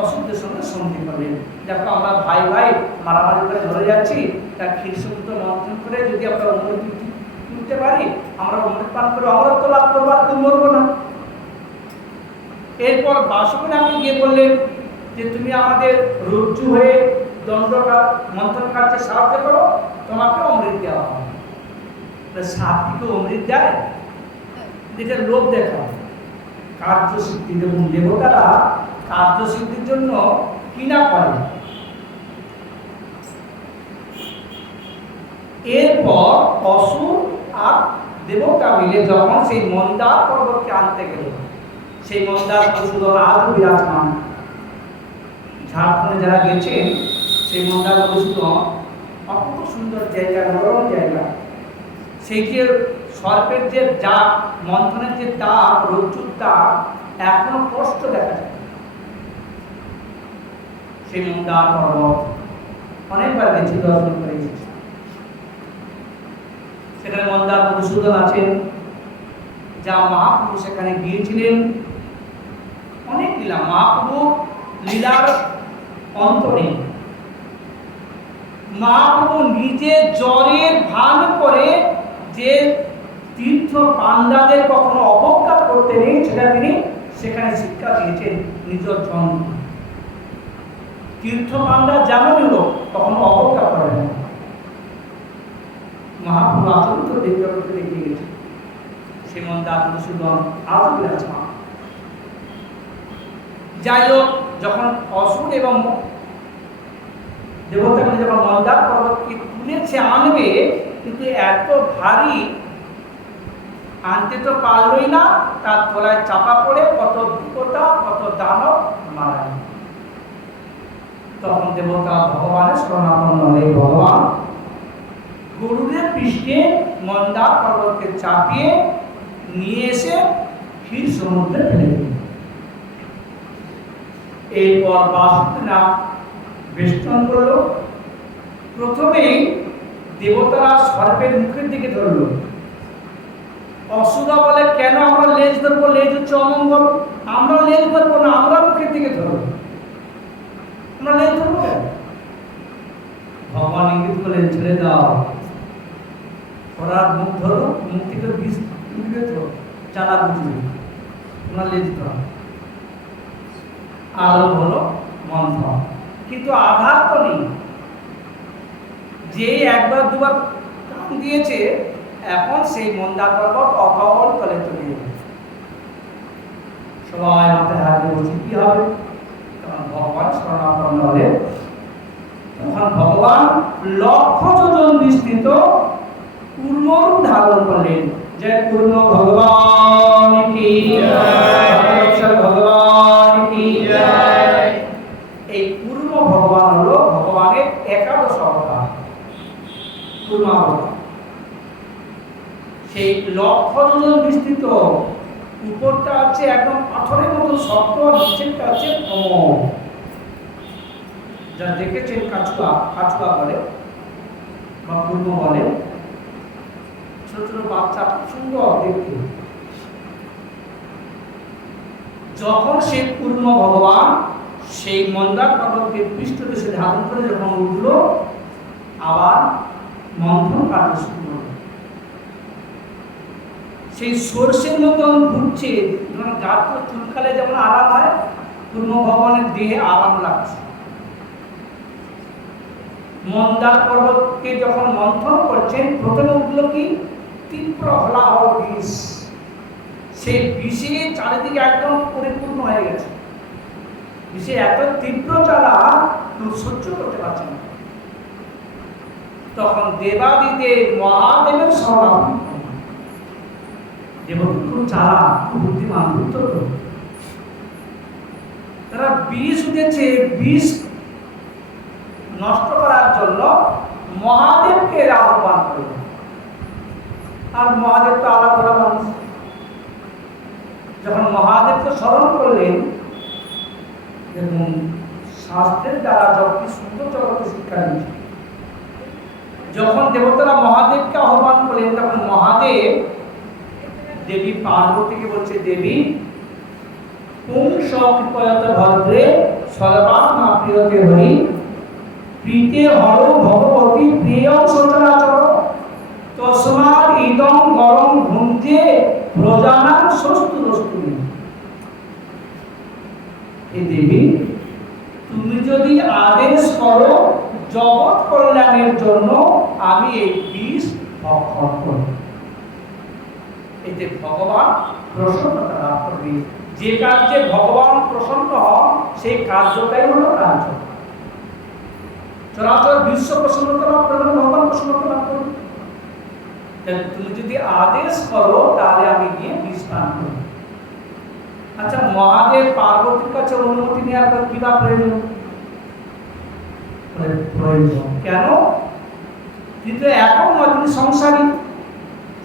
অসুরদের সঙ্গে সন্ধি করলেন। দেখো, আমরা ভাই ভাই মারামারি করে ধরে যাচ্ছি, তার ক্ষীর সমুদ্র মন্থন করে যদি আমরা অমৃত তুলতে পারি, আমরা অমৃত পান করে অমরত্ব লাভ করবো, আর কেউ মরবো না। এরপর বাসুকিনাকে গিয়ে বললেন যে, তুমি আমাদের রজ্জু হয়ে দণ্ড মন্থন কার্যে সাহায্য করো, তোমাকে অমৃত দেওয়া হবে। সাপটিকে অমৃত দেয়, যেটা লোভ দেখা, কার্যসিদ্ধি। দেখুন, দেবতারা কার্যসিদ্ধির জন্য কিনা করে। এরপর অসুর আর দেবতা মিলে যখন সেই মন্দার পর্বতকে আনতে গেল, সেই মন্দার পশুদল আজও বিরাজমান। ঝাড়খণ্ডে যারা গেছেন, সেই মন্দার পশুদল অপূর্ব সুন্দর জায়গা, নরম জায়গা। সেই যে সর্পের যে দাগ, মন্থনের যে দাগ, রজ্জুর দাগ, এখনো স্পষ্ট দেখা যায়। সেই মন্দার পর্বত অনেকবার গেছি, দর্শন করে এসেছি। সেখানে মন্দার মধুসূদন আছেন, যা মহাপ্রভু সেখানে গিয়েছিলেন। অনেক লীলা, মহাপ্রভু লীলার অন্ত নেই। মহাপ্রভু নিজে জ্বরের ভান করে যে তীর্থ পাণ্ডাদের কখনো অবজ্ঞা করতে নেই, সেটা তিনি সেখানে শিক্ষা দিয়েছেন নিজের জন্ম। তীর্থ পাণ্ডা যেমনই লোক, কখনো অবজ্ঞা করে না। মহাপ্রভু আচরিত দেবজগৎকে দেখিয়ে গেছে। সেই মন্দার মধুসূদন আরো বিরাজমান। যাই হোক, যখন অসুর এবং দেবতাগুলি যখন মন্দার পর্বতকে তুলেছে আনবে, কিন্তু এত ভারী আনতে তো পারলই না, তার তলায় চাপা পড়ে কত দেবতা কত দানব মারা গেল। তখন দেবতা ভগবানের শরণাপন্ন হয়ে ভগবান গরুড়ের পৃষ্ঠে মন্দার পর্বতকে চাপিয়ে নিয়ে এসে ক্ষীর সমুদ্রে ফেলে দিল। এরপর বাসুদেব বেষ্টন করল। প্রথমেই দেবতারা সর্পের মুখের দিকে ধরল। অসুরা বলে, কেন আমরা লেজ ধরবো? লেজ হচ্ছে অমঙ্গল, আমরা লেজ ধরবো না, আমরা মুখের দিকে ধরবো। আমরা লেজ ধরবো কেন? ভগবান ইঙ্গিত করলেন, ছেড়ে দাও, ওরা মুখ ধরো, মুখ থেকে বিষ তুলবে তো চালা বুঝবে, তোমরা লেজ ধরো। আলো হলো মন্থন, কিন্তু আধার তো নেই। যে একবার দুবার কান দিয়েছে, এখন সেই মন্দার পর্বত অকাল তলে চলে যাবে। সবাই মাথায় হাত দিয়ে বলছে কি হবে? তখন ভগবান শরণাপন্ন হলে, তখন ভগবান লক্ষ যোজন বিস্তৃত কূর্মরূপ ধারণ করলেন। যে কূর্ম ভগবান কি জয়, ভগবান কি জয়। এই কূর্ম ভগবান হলো ভগবানের একাদশ অবতার কূর্ম অবতার। সেই লক্ষ যোজন বিস্তৃত, উপরটা আছে একদম পাথরের মতো শক্ত, নিচেরটা আছে কোমল। যা দেখেছেন কাছুয়া, কাছুয়া বলে বা কূর্ম বলে, ছোট ছোট বাচ্চা, খুব সুন্দর দেখতে। যখন সেই কূর্ম ভগবান সেই মন্দার পর্বতকে পৃষ্ঠদেশে ধারণ করে যখন উঠল, আবার মন্থন কার্য শুরু হল। সেই সর্ষের মতন ঘুরছে, গাছ চুলকালে যেমন আরাম হয়, কূর্ম ভগবানের দেহে আরাম লাগছে। মন্দার পর্বতকে যখন মন্থন করছেন, প্রথমে উঠল কি তীব্র হলাহল বিষ। সেই বিষে চারিদিকে একদম পরিপূর্ণ হয়ে গেছে। বিষে এত তীব্র জ্বালা সহ্য করতে পারছে না। তখন দেবাদিদেব মহাদেবের শরণাপন্ন। দেবতা খুব চালাক, খুব বুদ্ধিমান, উত্তর তারা বিষ উঠেছে, বিষ নষ্ট করার জন্য মহাদেবকে আহ্বান করল। আর মহাদেব তো আলাদা মানুষ। যখন মহাদেবকে স্মরণ করলেন, দেখুন শাস্ত্রের দ্বারা যখন সুন্দর জগৎকে শিক্ষা দিচ্ছে। যখন দেবতারা মহাদেবকে আহ্বান করলেন, তখন মহাদেব দেবী পার্বতীকে বলছে, দেবী পুংস কৃপয়ত ভদ্রে সর্বাত্মা প্রিয়তে হরি প্রীতে হর ভগবতী প্রিয় সচরাচর তস্মাৎ ইদং গরম ভুঞ্জে প্রজানাং সস্তু রস্তুনি। হে দেবী, তুমি যদি আদেশ করো জগৎ কল্যাণের জন্য, আমি এই বিষ ভক্ষণ করব। এতে ভগবান প্রসন্নতা লাভ করবে। যে কার্যে ভগবান প্রসন্ন হন, সেই কার্যটাই হলো কার্য। চরাচর বিশ্ব প্রসন্নতা লাভ করবে, ভগবান প্রসন্নতা লাভ করবে। তুমি যদি আদেশ করো, তাহলে আমি গিয়ে বিষ পান করব। আচ্ছা, মহাদেব পার্বতীর কাছে অনুমতি নেওয়ার পর কি বা প্রয়োজন? প্রয়োজন কেন? কিন্তু এখন নয়, তিনি সংসারী,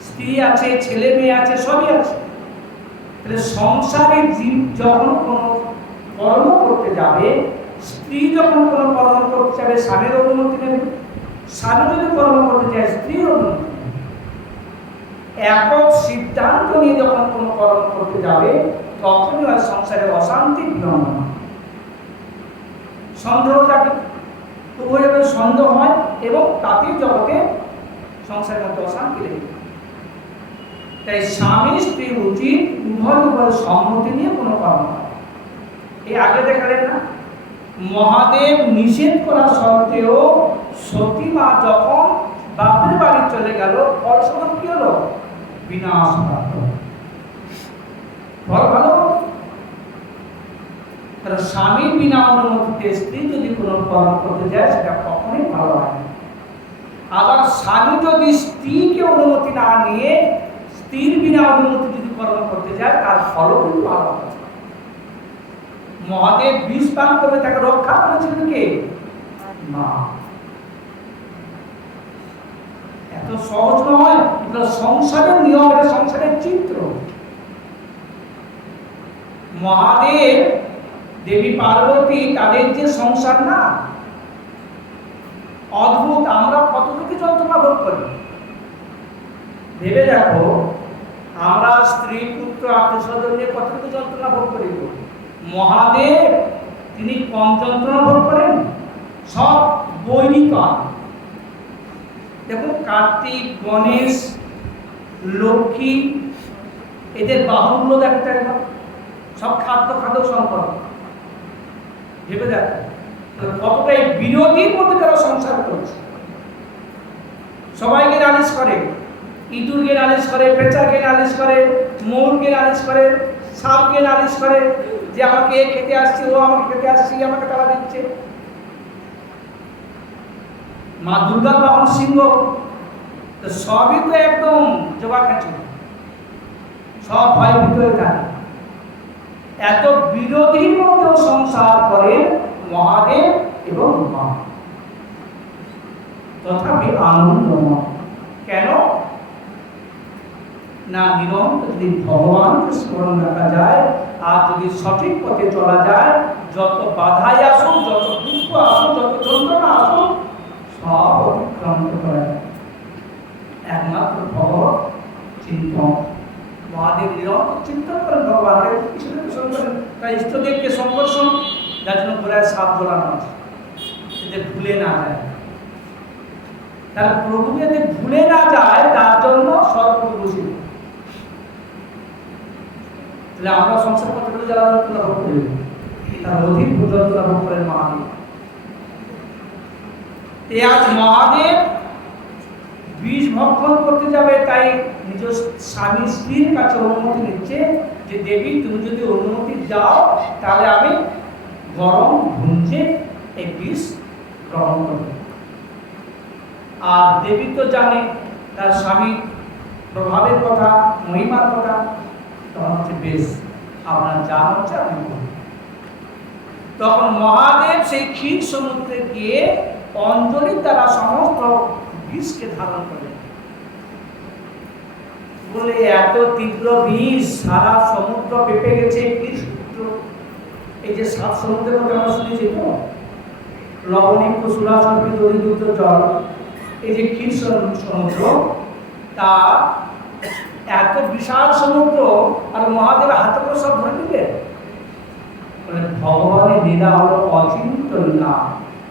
স্ত্রী আছে, ছেলে মেয়ে আছে, সবই আছে। তাহলে সংসারী জীব যখন কোনো কর্ম করতে যাবে, স্ত্রী যখন কোনো কর্ম করতে যাবে, স্বামীর অনুমতি নেবে। স্বামী যদি কর্ম করতে যায়, স্ত্রীর অনুমতি নেবে। একক সিদ্ধান্ত নিয়ে যখন কোনো কর্ম করতে যাবে, তখনই হয় সংসারে অশান্তি বিড়ম্বনা। সন্দেহ থাকে, উভয়ের সন্দেহ হয় এবং তাতেই জগতে সংসারের মধ্যে অশান্তি লেগে। তাই স্বামী স্ত্রী উচিত উভয় সম্মতি নিয়ে কোনো কর্ম করা। এই আগে দেখালেন না, মহাদেব নিষেধ করা সত্ত্বেও সতীমা যখন বাপের বাড়ি চলে গেল, ফলস্বরূপ কি হলো? বিনাশ প্রাপ্ত। ফল ভালো। কারণ স্বামীর বিনা অনুমতিতে স্ত্রী যদি কোনো কর্ম করতে যায় সেটা কখনোই ভালো হয় না। আবার স্বামী যদি স্ত্রীকে অনুমতি না নিয়ে স্ত্রীর বিনা অনুমতি যদি কর্ম করতে যায় তার ফলও কিন্তু ভালো হবে। মহাদেব বিষ পান করে তাকে রক্ষা করেছিলেন কে? মা। এত সহজ নয়, এটা সংসারের নিয়ম, এটা সংসারের চিত্র। মহাদেব দেবী পার্বতী তাদের যে সংসার না, অদ্ভুত। আমরা কতটুকু যন্ত্রণা ভোগ করি ভেবে দেখো। আমরা স্ত্রী পুত্র আত্মীয় স্বজন নিয়ে কতটুকু যন্ত্রণা ভোগ করি। মহাদেব তিনি কম যন্ত্রণা ভোগ করেন, সব বৈরিক। দেখুন কার্তিক, গণেশ, লক্ষ্মী, এদের বাহুগুলো দেখতে একবার সব খাদ্য সংকট। ভেবে দেখো কতটা এই বিরোধীর মধ্যে তারা সংসার করছে। সবাইকে নালিশ করে, ইঁদুরকে নালিশ করে, পেঁচাকে নালিশ করে, ময়ূরকে নালিশ করে, সাপকে নালিশ করে যে আমাকে খেতে আসছে, ও আমাকে খেতে আসছে, আমাকে তারা দিচ্ছে। মা দুর্গার বাহন সিংহ, সবই তো একদম জবা খেঁচে, সব ভয়ভীত হয়ে থাকে। এত বিরোধীর মধ্যেও সংসার করে মহাদেব এবং মা, তথাপি আনন্দময়। কেন না? নিরন্তর যদি ভগবানকে স্মরণ রাখা যায় আর যদি সঠিক পথে চলা যায়, যত বাধাই আসুক, যত দুঃখ আসুক, যত যন্ত্রণা আসুক, সব অতিক্রান্ত করে একমাত্র ভগবত চিন্তন। মহাদেব নিরন্তর চিন্তন করেন ভগবানকে, ঈশ্বরকে স্মরণ করেন। তাই ইষ্টদেবকে সংকর্ষণ, যার জন্য গোড়ায় সাপ ঝোলানো আছে, যাতে ভুলে না যায়। তার প্রভু যাতে ভুলে না যায় তার জন্য সর্বভূষিত। তাহলে আমরা সংসার কতটুকু যারা যন্ত্রণা ভোগ করি, তার অধিক যন্ত্রণা ভোগ করেন মহাদেব। এই আজ মহাদেব বিষ ভক্ষণ করতে যাবে, তাই নিজ স্বামী স্ত্রীর কাছে অনুমতি নিচ্ছে যে দেবী তুমি যদি অনুমতি দাও তাহলে আমি গরম ভুঞ্জে এই বিষ গ্রহণ করব। আর দেবী তো জানে তার স্বামী প্রভাবের কথা, মহিমার কথা, তখন হচ্ছে বেশ আপনার যা হচ্ছে আপনি করুন। তখন মহাদেব সেই ক্ষীর সমুদ্রে গিয়ে অঞ্জলির দ্বারা সমস্ত বিষকে ধারণ করলেন। বলে এত তীব্র বিষ, সারা সমুদ্র পেপে গেছে। ক্ষীর সমুদ্র, এই যে সাত সমুদ্রের কথা আমরা শুনেছি তো, লবণিক, সুরাসর্পিত, দধিযুক্ত জল, এই যে ক্ষীর সমুদ্র, তা এত বিশাল সমুদ্র, আর মহাদেবের হাতে করে সব ধরে নিলেন। ভগবানের লীলা হলো অচিন্ত লীলা,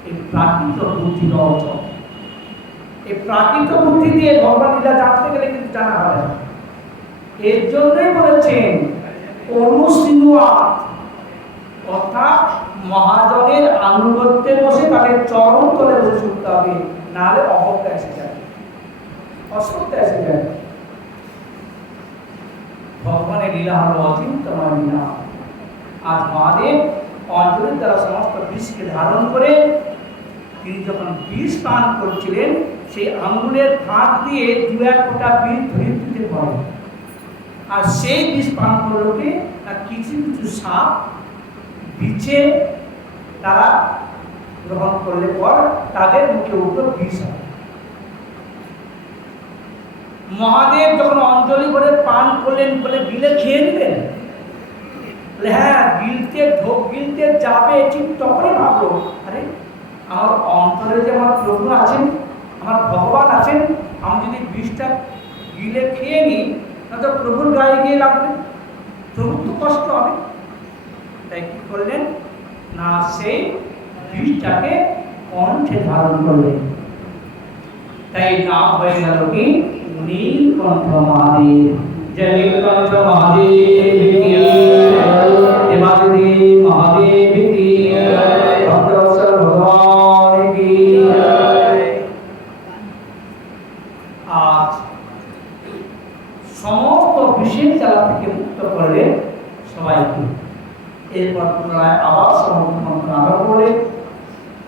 এই প্রাকৃত বুদ্ধির অর্জন। এই প্রাকৃত বুদ্ধি দিয়ে ভগবান লীলা জানতে গেলে কিন্তু জানা হয় না। এর জন্যই বলেছেন অনুশীলন, অর্থাৎ মহাজনের আনুগত্যে বসে তাদের চরণ তলে বসে উঠতে হবে, নাহলে অহংকার এসে যায়, অসত্য এসে যায়। ভগবানের লীলা হলো অচিন্তময় লীলা। আজ মহাদেব অঞ্জলির দ্বারা সমস্ত বিষকে ধারণ করে তিনি যখন বিষ পান করছিলেন, সেই আঙ্গুলের ফাঁক দিয়ে দু এক ফোঁটা বিষ ধরিত্রীতে পড়ে। আর সেই বিষ পান করলে কিছু কিছু সাপ বিছে তারা গ্রহণ করলে পর তাদের মুখে উপর বিষ হয়। মহাদেব যখন অঞ্জলি করে পান করলেন, বলে বিলে খেয়ে নিলেন। হ্যাঁ, গিলতে যাবে, ঠিক তখনই ভাবলো, আরে আমার অন্তরে যে আমার প্রভু আছেন, আমার ভগবান আছেন, আমি যদি বিষটা গিলে খেয়ে নিই না তো প্রভুর গায়ে গিয়ে লাগবে, প্রভুর তো কষ্ট হবে। তাই কি করলেন না, সেই বিষটাকে কণ্ঠে ধারণ করলেন। তাই নাম হয়ে গেল কি নীলকণ্ঠ মহাদেব। জয় নীলকণ্ঠ মহাদেব কি, দেবাদিদেব মহাদেব কি, ভক্তবৎসল ভগবান কি। আজ সমস্ত বিষের জ্বালা থেকে মুক্ত করলে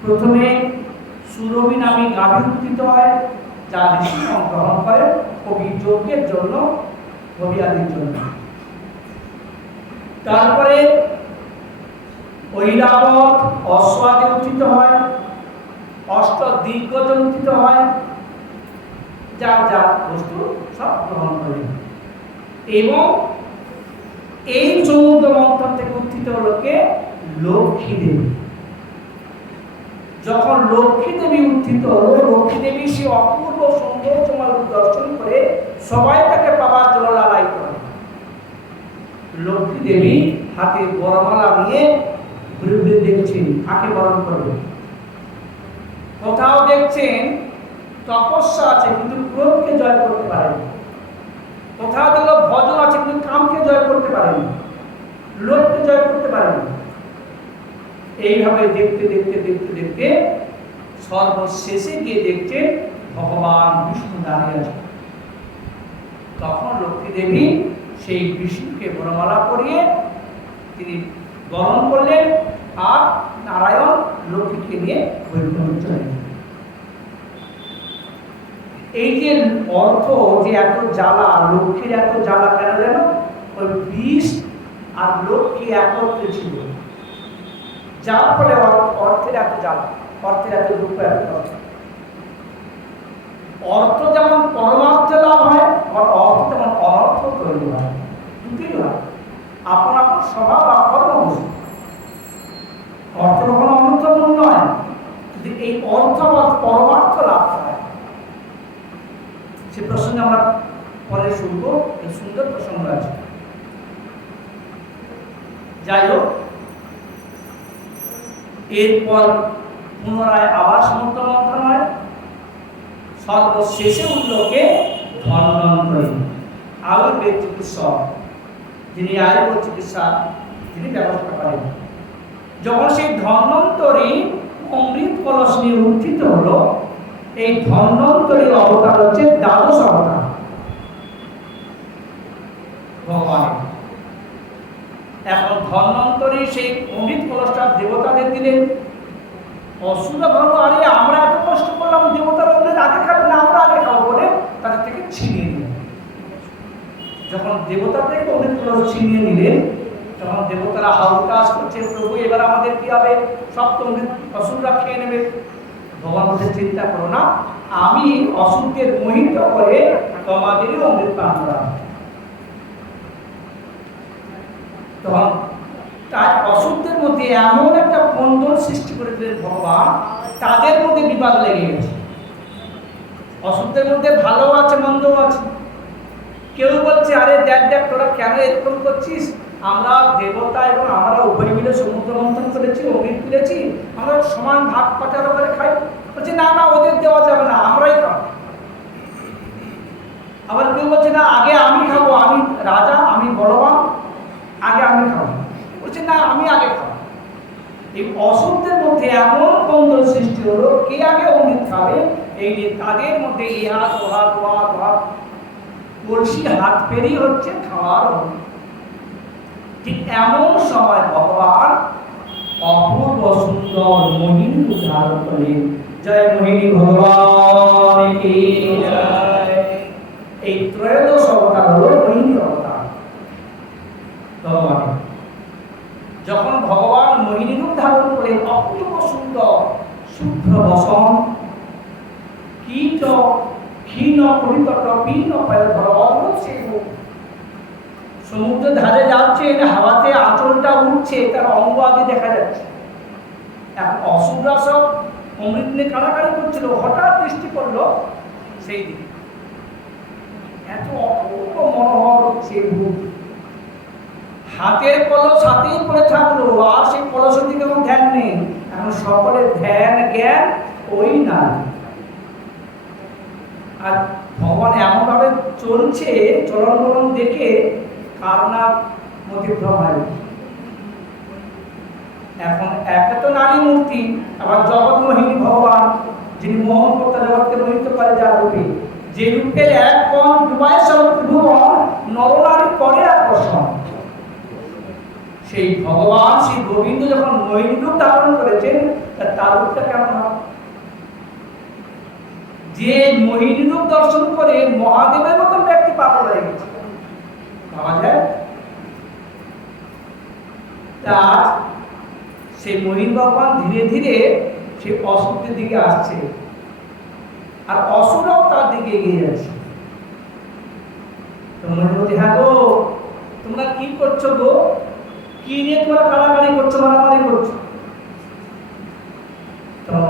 প্রথমে সুরভি নামে গাভী উত্থিত হয়, যা ঋষিগণ গ্রহণ করেন কবি যজ্ঞের জন্য, কবি আদির জন্য। তারপরে ঐরাবত অশ্বাদি উত্থিত হয়, অষ্ট দিগ্গজ উত্থিত হয়, যার যার বস্তু সব গ্রহণ করেন। এবং এই সমুদ্র মন্থন থেকে উত্থিত হলো কে? লক্ষ্মী দেবী। যখন লক্ষ্মী দেবী উত্থিত হলো, লক্ষ্মী দেবী সে অপূর্ব সৌন্দর্যময় দর্শন করে সবাই তাকে পাওয়ার জন্য লালাই করে। লক্ষ্মী দেবী হাতে বরমালা নিয়ে ঘুরে ঘুরে দেখছেন কাকে বরণ করবে। কোথাও দেখছেন তপস্যা আছে কিন্তু ক্রোধকে জয় করতে পারেন, কোথাও দেখলো ভজন আছে কিন্তু কামকে জয় করতে পারেন, লোভকে জয় করতে পারেন। এইভাবে দেখতে দেখতে দেখতে দেখতে সর্বশেষে গিয়ে দেখছেন ভগবান বিষ্ণু দাঁড়িয়ে আছে। তখন লক্ষ্মী দেবী সেই বিষ্ণুকে বরমালা পরিয়ে তিনি বরণ করলেন, আর নারায়ণ লক্ষ্মীকে নিয়ে বৈকুণ্ঠে চলে গেলেন। এই যে অর্থ যে এত জ্বালা, লক্ষ্মীর এত জ্বালা কেন যেন? ওই বিষ আর লক্ষ্মী একত্রে ছিল, যার ফলে অর্থের এত জ্বালা, অর্থের এত দুঃখ, এত কষ্ট। অর্থ যেমন পরমার্থ লাভ হয়, আর অর্থ যেমন অনর্থ তৈরি হয়, দুটোই হয়। আপন আপন স্বভাব বা কর্মবস্তু। অর্থ কখনো অনর্থপূর্ণ নয়, কিন্তু এই অর্থ বা পরমার্থ লাভ হয়। সে প্রসঙ্গে আমরা পরে শুনব, এই সুন্দর প্রসঙ্গ আছে। যাই হোক, এরপর পুনরায় আবার সমুদ্র মন্থন হয়। সর্বশেষে উল্লোকে ধন্বন্তরী, আয়ুর্বেদ চিকিৎসক, যিনি আয়ুর্বেদ চিকিৎসা তিনি ব্যবস্থা করেন। যখন সেই ধন্বন্তরী অমৃত কলস নিয়ে উত্থিত হলো, এই ধন্বন্তরীর অবতার হচ্ছে দ্বাদশ অবতার ভগবানের। এখন ধন্বন্তরী সেই অমৃত কলসটা দেবতাদের দিলেন। অসুরা ভালো, আরে আমরা এত কষ্ট করলাম, দেবতারা ওদের আগে খাবে না, আমরা আগে খাবো বলে তাদের থেকে ছিনিয়ে নিলেন। যখন দেবতা থেকে অমৃত কলস ছিনিয়ে নিলেন, তখন দেবতারা হাউকাস করছে, প্রভু এবার আমাদের কি হবে? সব তো অমৃত অসুররা খেয়ে নেবে। ভগবান বলছে, চিন্তা করো না, আমি অসুরকে মোহিত করে তোমাদেরই অমৃত পান করাবো। তখন তার অসুরদের মধ্যে এমন একটা বন্ধন সৃষ্টি করে দিলেন ভগবান, তাদের মধ্যে বিবাদ লেগে গেছে। অসুরদের মধ্যে ভালো আছে, মন্দও আছে। কেউ বলছে, আরে দেখ দেখ তোরা কেন এরকম করছিস, আমরা দেবতা এবং আমরা উভয় মিলে সমুদ্র মন্থন করেছি, অমৃত তুলেছি, আমরা সমান ভাগ পাচারো করে খাই। বলছে না না, ওদের দেওয়া যাবে না, আমরাই খাবো। আবার কেউ বলছে না, আগে আমি খাবো, আমি রাজা, আমি বলবান, আগে আমি খাবো। বলছে না, আমি আগে খাবো। এই অসুরদের মধ্যে এমন বন্ধন সৃষ্টি হলো, কে আগে অমৃত খাবে, এই নিয়ে তাদের মধ্যে ইহা তোহা তোহা তোহা কলসি হাত পেরিয়ে হচ্ছে খাওয়ার। ঠিক এমন সময় ভগবান অপূর্ব সুন্দর মোহিনী ধারণ করেন। জয় মোহিনী ভগবান কি জয়। এই ত্রয়োদশ অবতার হলো মোহিনী অবতার ভগবানের। যখন ভগবান মোহিনী রূপ ধারণ করেন, অপূর্ব সুন্দর শুভ্র বসন, কীট ক্ষীণ পরিতট পীন পায় অদ্ভুত সেই রূপ। সমুদ্র ধারে যাচ্ছে, হাওয়াতে আঁচলটা উঠছে, তার অঙ্গ আদি দেখা যাচ্ছে। এখন অসুররা সব অমৃত নিয়ে কাড়াকাড়ি করছিল, হঠাৎ দৃষ্টি পড়লো সেই দিকে, এত অপূর্ব মনোহর হচ্ছে রূপ। হাতের কলস হাতেই পড়ে থাকলো, আর সেই কলসের দিকে কোনো ধ্যান নেই। এখন সকলের ধ্যান জ্ঞান ওই না। আর ভগবান এমন ভাবে চলছে, চলন বলন দেখে কারণা মতিভ্রম হয়। এখন একে তো নারী মূর্তি, আবার জগৎ মোহিনী ভগবান, যিনি মোহন কর্তা জগৎকে মোহিত করে যার রূপে, যে রূপের এক কোণ ডুবায় সব ত্রিভুবন, নরনারী করে আকর্ষণ। সেই ভগবান শ্রী গোবিন্দ যখন মহিন রূপ ধারণ করেছেন, তার রূপটা কেমন হয়? যে মহিন রূপ দর্শন করে মহাদেবের মতন ব্যক্তি পাগল হয়ে গেছে, ভাবা যায়? আজ সেই মহিন ভগবান ধীরে ধীরে সে অসুরের দিকে আসছে, আর অসুরও তার দিকে এগিয়ে যাচ্ছে। তোমরা বলতে, হ্যাঁ গো, তোমরা কি করছো গো? কি নিয়ে তোমরা কাড়াকাড়ি করছো, মারামারি করছো?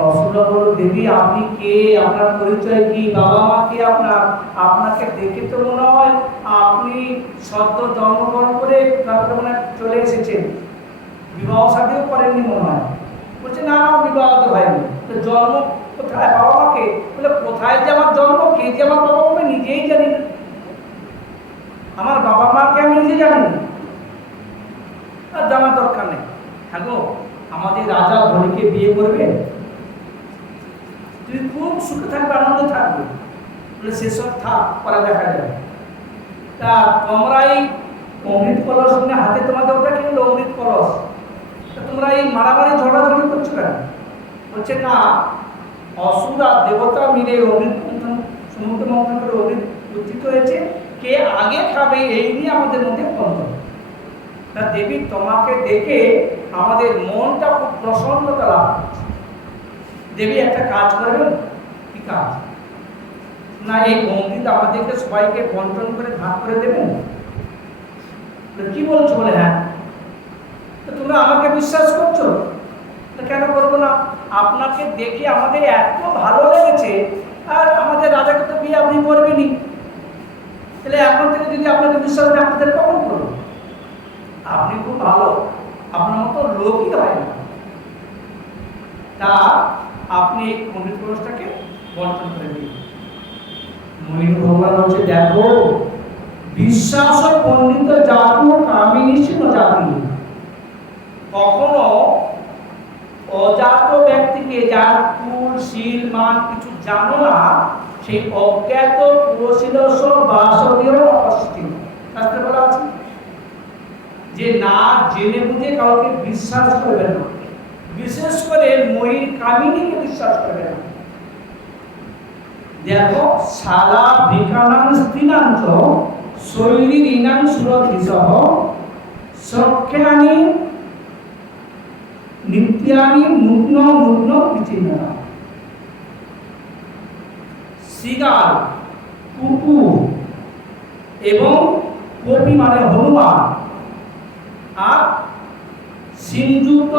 অসুররা বলল, দেবী আপনি কে? আপনার পরিচয় কি? বাবা মা কে আপনার? আপনাকে দেখে তো মনে হয় আপনি সদ্য জন্মগ্রহণ করে তারপরে মনে চলে এসেছেন, বিবাহ সাথেও করেননি মনে হয়। বলছে, না না, বিবাহ তো হয়নি। তো জন্ম কোথায়? বাবা মাকে? বলে, কোথায় যে আমার জন্ম, কে যে আমার বাবা মাকে নিজেই জানি না। আমার বাবা মাকে আমি নিজে জানি না, আর জানার দরকার নেই। হ্যাঁ গো, আমাদের রাজা বলিকে বিয়ে করবে, তুমি খুব সুখে থাকবে, আনন্দে থাকবে। বলে, সেসব থাক, পরে দেখা যাবে। তা তোমরা এই অমৃত কলস হাতে, তোমাদের ওটা কি হলো? অমৃত কলস। তোমরা এই মারামারি ঝগড়াঝগড়ি করছো কেন? বলছে, না, অসুর আর দেবতা মিলে অমৃত মন্থন, সমুদ্র মন্থন করে অমৃত উত্থিত হয়েছে, কে আগে খাবে এই নিয়ে আমাদের মধ্যে দ্বন্দ্ব। তা দেবী, তোমাকে দেখে আমাদের মনটা খুব প্রসন্নতা লাভ করছে। দেবী, একটা কাজ করবেন। কি কাজ? না, এই অমৃত আমাদেরকে সবাইকে বন্টন করে ভাগ করে দেবেন। কি বলছো? বলে, হ্যাঁ। তোমরা আমাকে বিশ্বাস করছো? কেন করবো না? আপনাকে দেখে আমাদের এত ভালো লেগেছে, আর আমাদের রাজাকে তো বিয়ে আপনি করবেনই, তাহলে এখন থেকে যদি আপনাকে বিশ্বাস নেই, আপনাদের কখন করবো? আপনি খুব ভালো, আপনার মতো লোকই হয় না। তা আপনি এই অমৃত কলসটাকে বন্টন করে দিন। মহিন ভগবান বলছে, দেখো, বিশ্বাস পণ্ডিত জাতু কামিনী ছিল জাতি। কখনো অজাত ব্যক্তিকে, যার কুল শীল মান কিছু জানো না, সেই অজ্ঞাত পুরশীলস বাসদীয় অপস্থিত। শাস্ত্রে বলা আছে যে না জেনে বুঝে কাউকে বিশ্বাস করবে না, বিশেষ করে মহির কামিনীকে বিশ্বাস করবে না। দেখো, শালা ভিকানাং স্ত্রীনাঞ্চ শৈলীর ইনাং সুরধিসহ সখ্যানি নিত্যানি নূত্ন নূত্ন বিচিন্না। শিগাল, কুকুর এবং কপি মানে হনুমান, আর সিংযুক্ত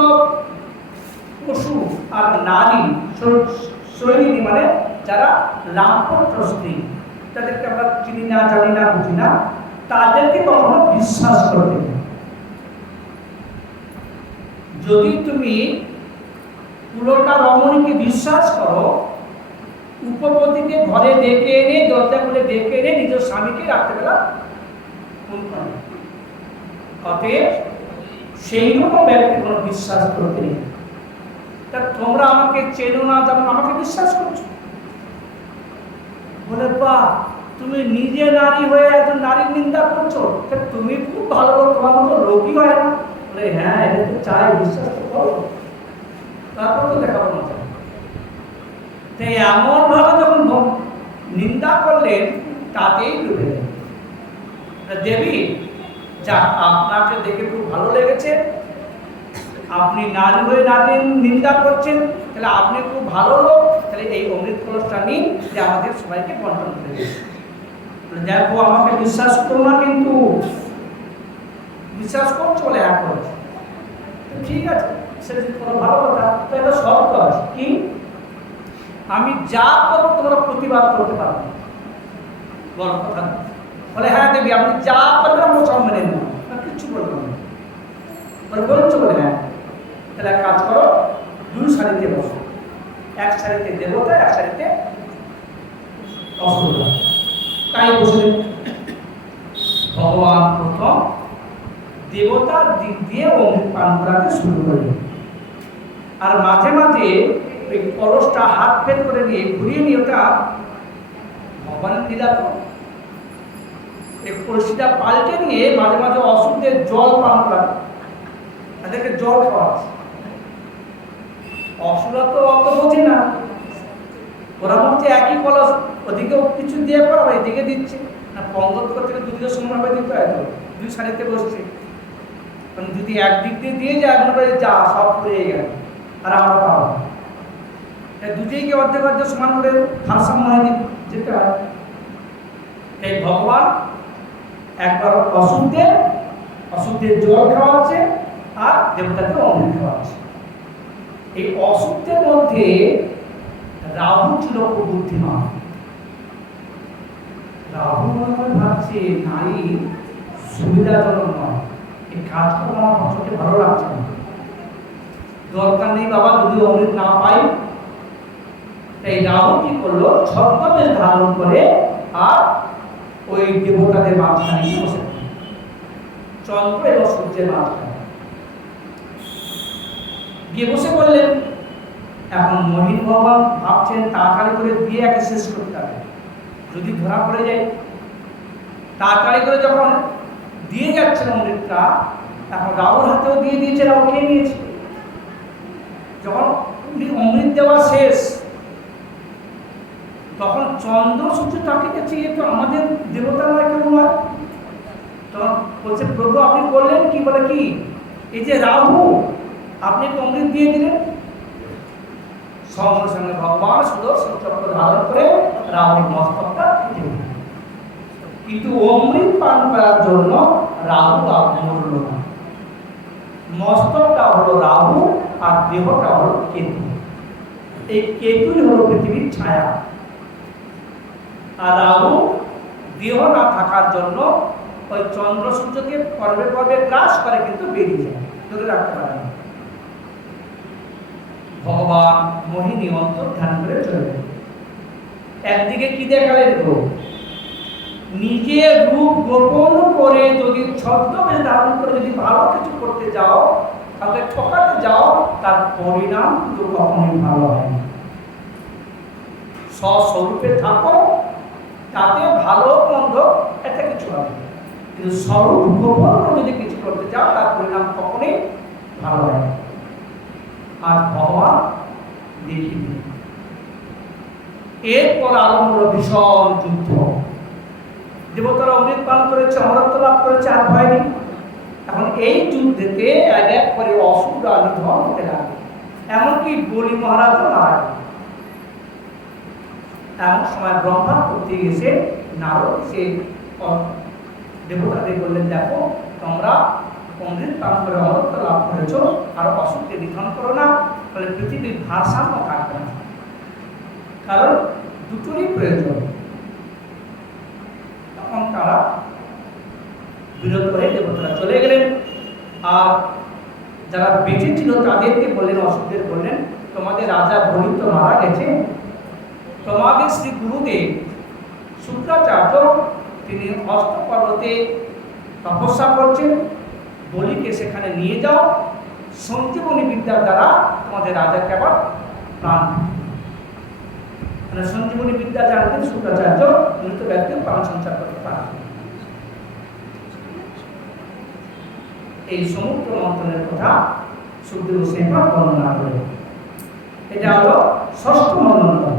পশু আর নারী শৈলী মানে যারা লাম্পট্য স্ত্রী, যাদেরকে আমরা চিনি না, জানি না, বুঝি না, তাদেরকে কখনো বিশ্বাস করবে না। যদি তুমি পুরোটা রমণীকে বিশ্বাস করো, উপপতিকে ঘরে ডেকে এনে, দরজা খুলে ডেকে এনে নিজের স্বামীকে রাত্রেবেলা খুন করে। অতএব সেই রকম ব্যক্তি কোনো বিশ্বাস করতে নেই। তা তোমরা আমাকে চেনো না, যেমন আমাকে বিশ্বাস করছো। বলে, বা তুমি নিজে নারী হয়ে একজন নারীর নিন্দা করছো, তুমি খুব ভালো লোক, তোমার মতো লোকই হয় না। বলে, হ্যাঁ, এটা তো চাই, বিশ্বাস তো করো, তারপর তো দেখাবো না। তাই এমন ভাবে যখন নিন্দা করলেন, তাতেই ডুবে গেলেন। দেবী, যা আপনাকে দেখে খুব ভালো লেগেছে, আপনি নারী হয়ে নারীর নিন্দা করছেন, তাহলে আপনি খুব ভালো লোক, তাহলে এই অমৃত কলসটা নিন, যে আমাদের সবাইকে বন্টন করে দেবে। দেখো, আমাকে বিশ্বাস করো না, কিন্তু বিশ্বাস করছো বলে এক করছে, ঠিক আছে, সেটা কোনো ভালো কথা। তো এটা শর্ত আছে, কি? আমি যা করবো তোমরা প্রতিবাদ করতে পারবে, বড় কথা। বলে, হ্যাঁ দেবী, আপনি যা করবেন আমরা সব মেনে নেব, কিচ্ছু বলবো না। বলে, বলছো? বলে, হ্যাঁ। তাহলে এক কাজ করো, দুই সারিতে বসো, এক সারিতে দেবতা, এক সারিতে অসুররা। তাই বসলেন। ভগবান প্রথম দেবতার দিক দিয়ে অমৃত পান করাতে শুরু করলেন, আর মাঝে মাঝে ওই কলসটা হাত ফের করে নিয়ে ঘুরিয়ে নিয়ে, ওটা ভগবানের লীলা তো, এই কলসিটা পাল্টে নিয়ে মাঝে মাঝে অসুরদের জল পান করা। তাদেরকে জল খাওয়াচ্ছে। অসুরা তো অত বোঝে না, ওরা ভাবছে একই কলস, ওদিকেও কিছু দিয়ে পড়া এদিকে দিচ্ছে না, পঙ্গত করতে দুদিকে সমানভাবে দিতে হয়, তো দুই সারিতে বসছে, মানে যদি একদিক দিয়ে দিয়ে যায় মনে করে যা সব পুড়িয়ে গেল আর আমরা পাবো, দুটিকে অর্ধেক অর্ধেক সমান করে ভারসাম্য হয়ে যেতে হয়। এই ভগবান একবার অসুরদের জল খাওয়াচ্ছে আর দেবতাকে অমৃত খাওয়াচ্ছে। এই অসুরদের মধ্যে রাহু ছিল খুব বুদ্ধিমান। রাহু মনে করে ভাবছে নারী সুবিধাজনক নয়, এই কাজ করলে আমার অসুরকে ভালো লাগছে না, দরকার নেই বাবা, যদি অমৃত না পাই। এই রাহু কি করলো, ছদ্মবেশ ধারণ করে আর ওই দেবতাদের মাঝখানে গিয়ে বসে, চন্দ্র এবং সূর্যের মাঝখানে গিয়ে বসে বললেন। এখন মহিন ভগবান ভাবছেন তাড়াতাড়ি করে দিয়ে একে শেষ করতে হবে, যদি ধরা পড়ে যায়। তাড়াতাড়ি করে যখন দিয়ে যাচ্ছেন অমৃতটা, এখন রাহুর হাতেও দিয়ে দিয়েছে, রাহু খেয়ে নিয়েছে। যখন অমৃত দেওয়া শেষ, তখন চন্দ্র সূর্য তাকে গেছে, তো আমাদের দেবতা নয়, কেউ নয়। তখন বলছে প্রভু আপনি বললেন কি, বলে কি, এই যে রাহু আপনি অমৃত দিয়ে দিলেন। সঙ্গে সঙ্গে ভগবান সুদর্শন চক্র ধারণ করে রাহুর মস্তকটা কেটে দিলেন। কিন্তু অমৃত পান করার জন্য রাহু আর মরল না, মস্তকটা হলো রাহু আর দেহটা হলো কেতু। এই কেতুই হলো পৃথিবীর ছায়া, আর রাহু দেহ না থাকার জন্য ওই চন্দ্র সূর্যকে পর্বে পর্বে গ্রাস করে, কিন্তু বেরিয়ে যায়, ধরে রাখতে পারে না। ভগবান মোহিনী অন্তর ধ্যান করে চলে গেল। একদিকে কি দেখালেন গো, নিজের রূপ গোপন করে যদি ছদ্মবেশ ধারণ করে যদি ভালো কিছু করতে যাও, তাহলে ঠকাতে যাও, তার পরিণাম কিন্তু কখনোই ভালো হয় না। স্বস্বরূপে থাকো, তাতে ভালো মন্দ এটা কিছু হবে, কিন্তু স্বরূপ গোপন যদি কিছু করতে চাও, তার পরিণাম কখনোই ভালো হয় না। আজ ভগবান দেখিনি। এরপর আরম্ভ হলো ভীষণ যুদ্ধ। দেবতারা অমৃত পান করেছে, অমরত্ব লাভ করেছে, আর ভয় নেই। এখন এই যুদ্ধেতে এক এক করে অসুররা নিধন হতে লাগবে, এমনকি বলি মহারাজও মারা গেল। এমন সময় ব্রহ্মা করতে গেছে, নারদ সে দেবতাদের বললেন, দেখো তোমরা অমৃত পান করে অমরত্ব লাভ করেছ, আর অসুরকে নিধন করো না, তাহলে পৃথিবীর ভারসাম্য থাকবে না, কারণ দুটোরই প্রয়োজন। তখন তারা বিরত হয়ে দেবতারা চলে গেলেন। আর যারা বেঁচে ছিল তাদেরকে বললেন, অসুরদের বললেন, তোমাদের রাজা বলি তো মারা গেছে, তোমাদের শ্রী গুরুদেব শুক্রাচার্য তিনি অষ্ট পর্বতে তপস্যা করছেন, বলিকে সেখানে নিয়ে যাও, সঞ্জীবনী বিদ্যার দ্বারা তোমাদের রাজাকে আবার প্রাণ, মানে সঞ্জীবনী বিদ্যা জানতেন শুক্রাচার্য, মৃত ব্যক্তির প্রাণ সঞ্চার করতে পারেন। এই সমুদ্র মন্থনের কথা সুখদেব গোস্বামী বর্ণনা করেন। এটা হলো ষষ্ঠ মন্থন।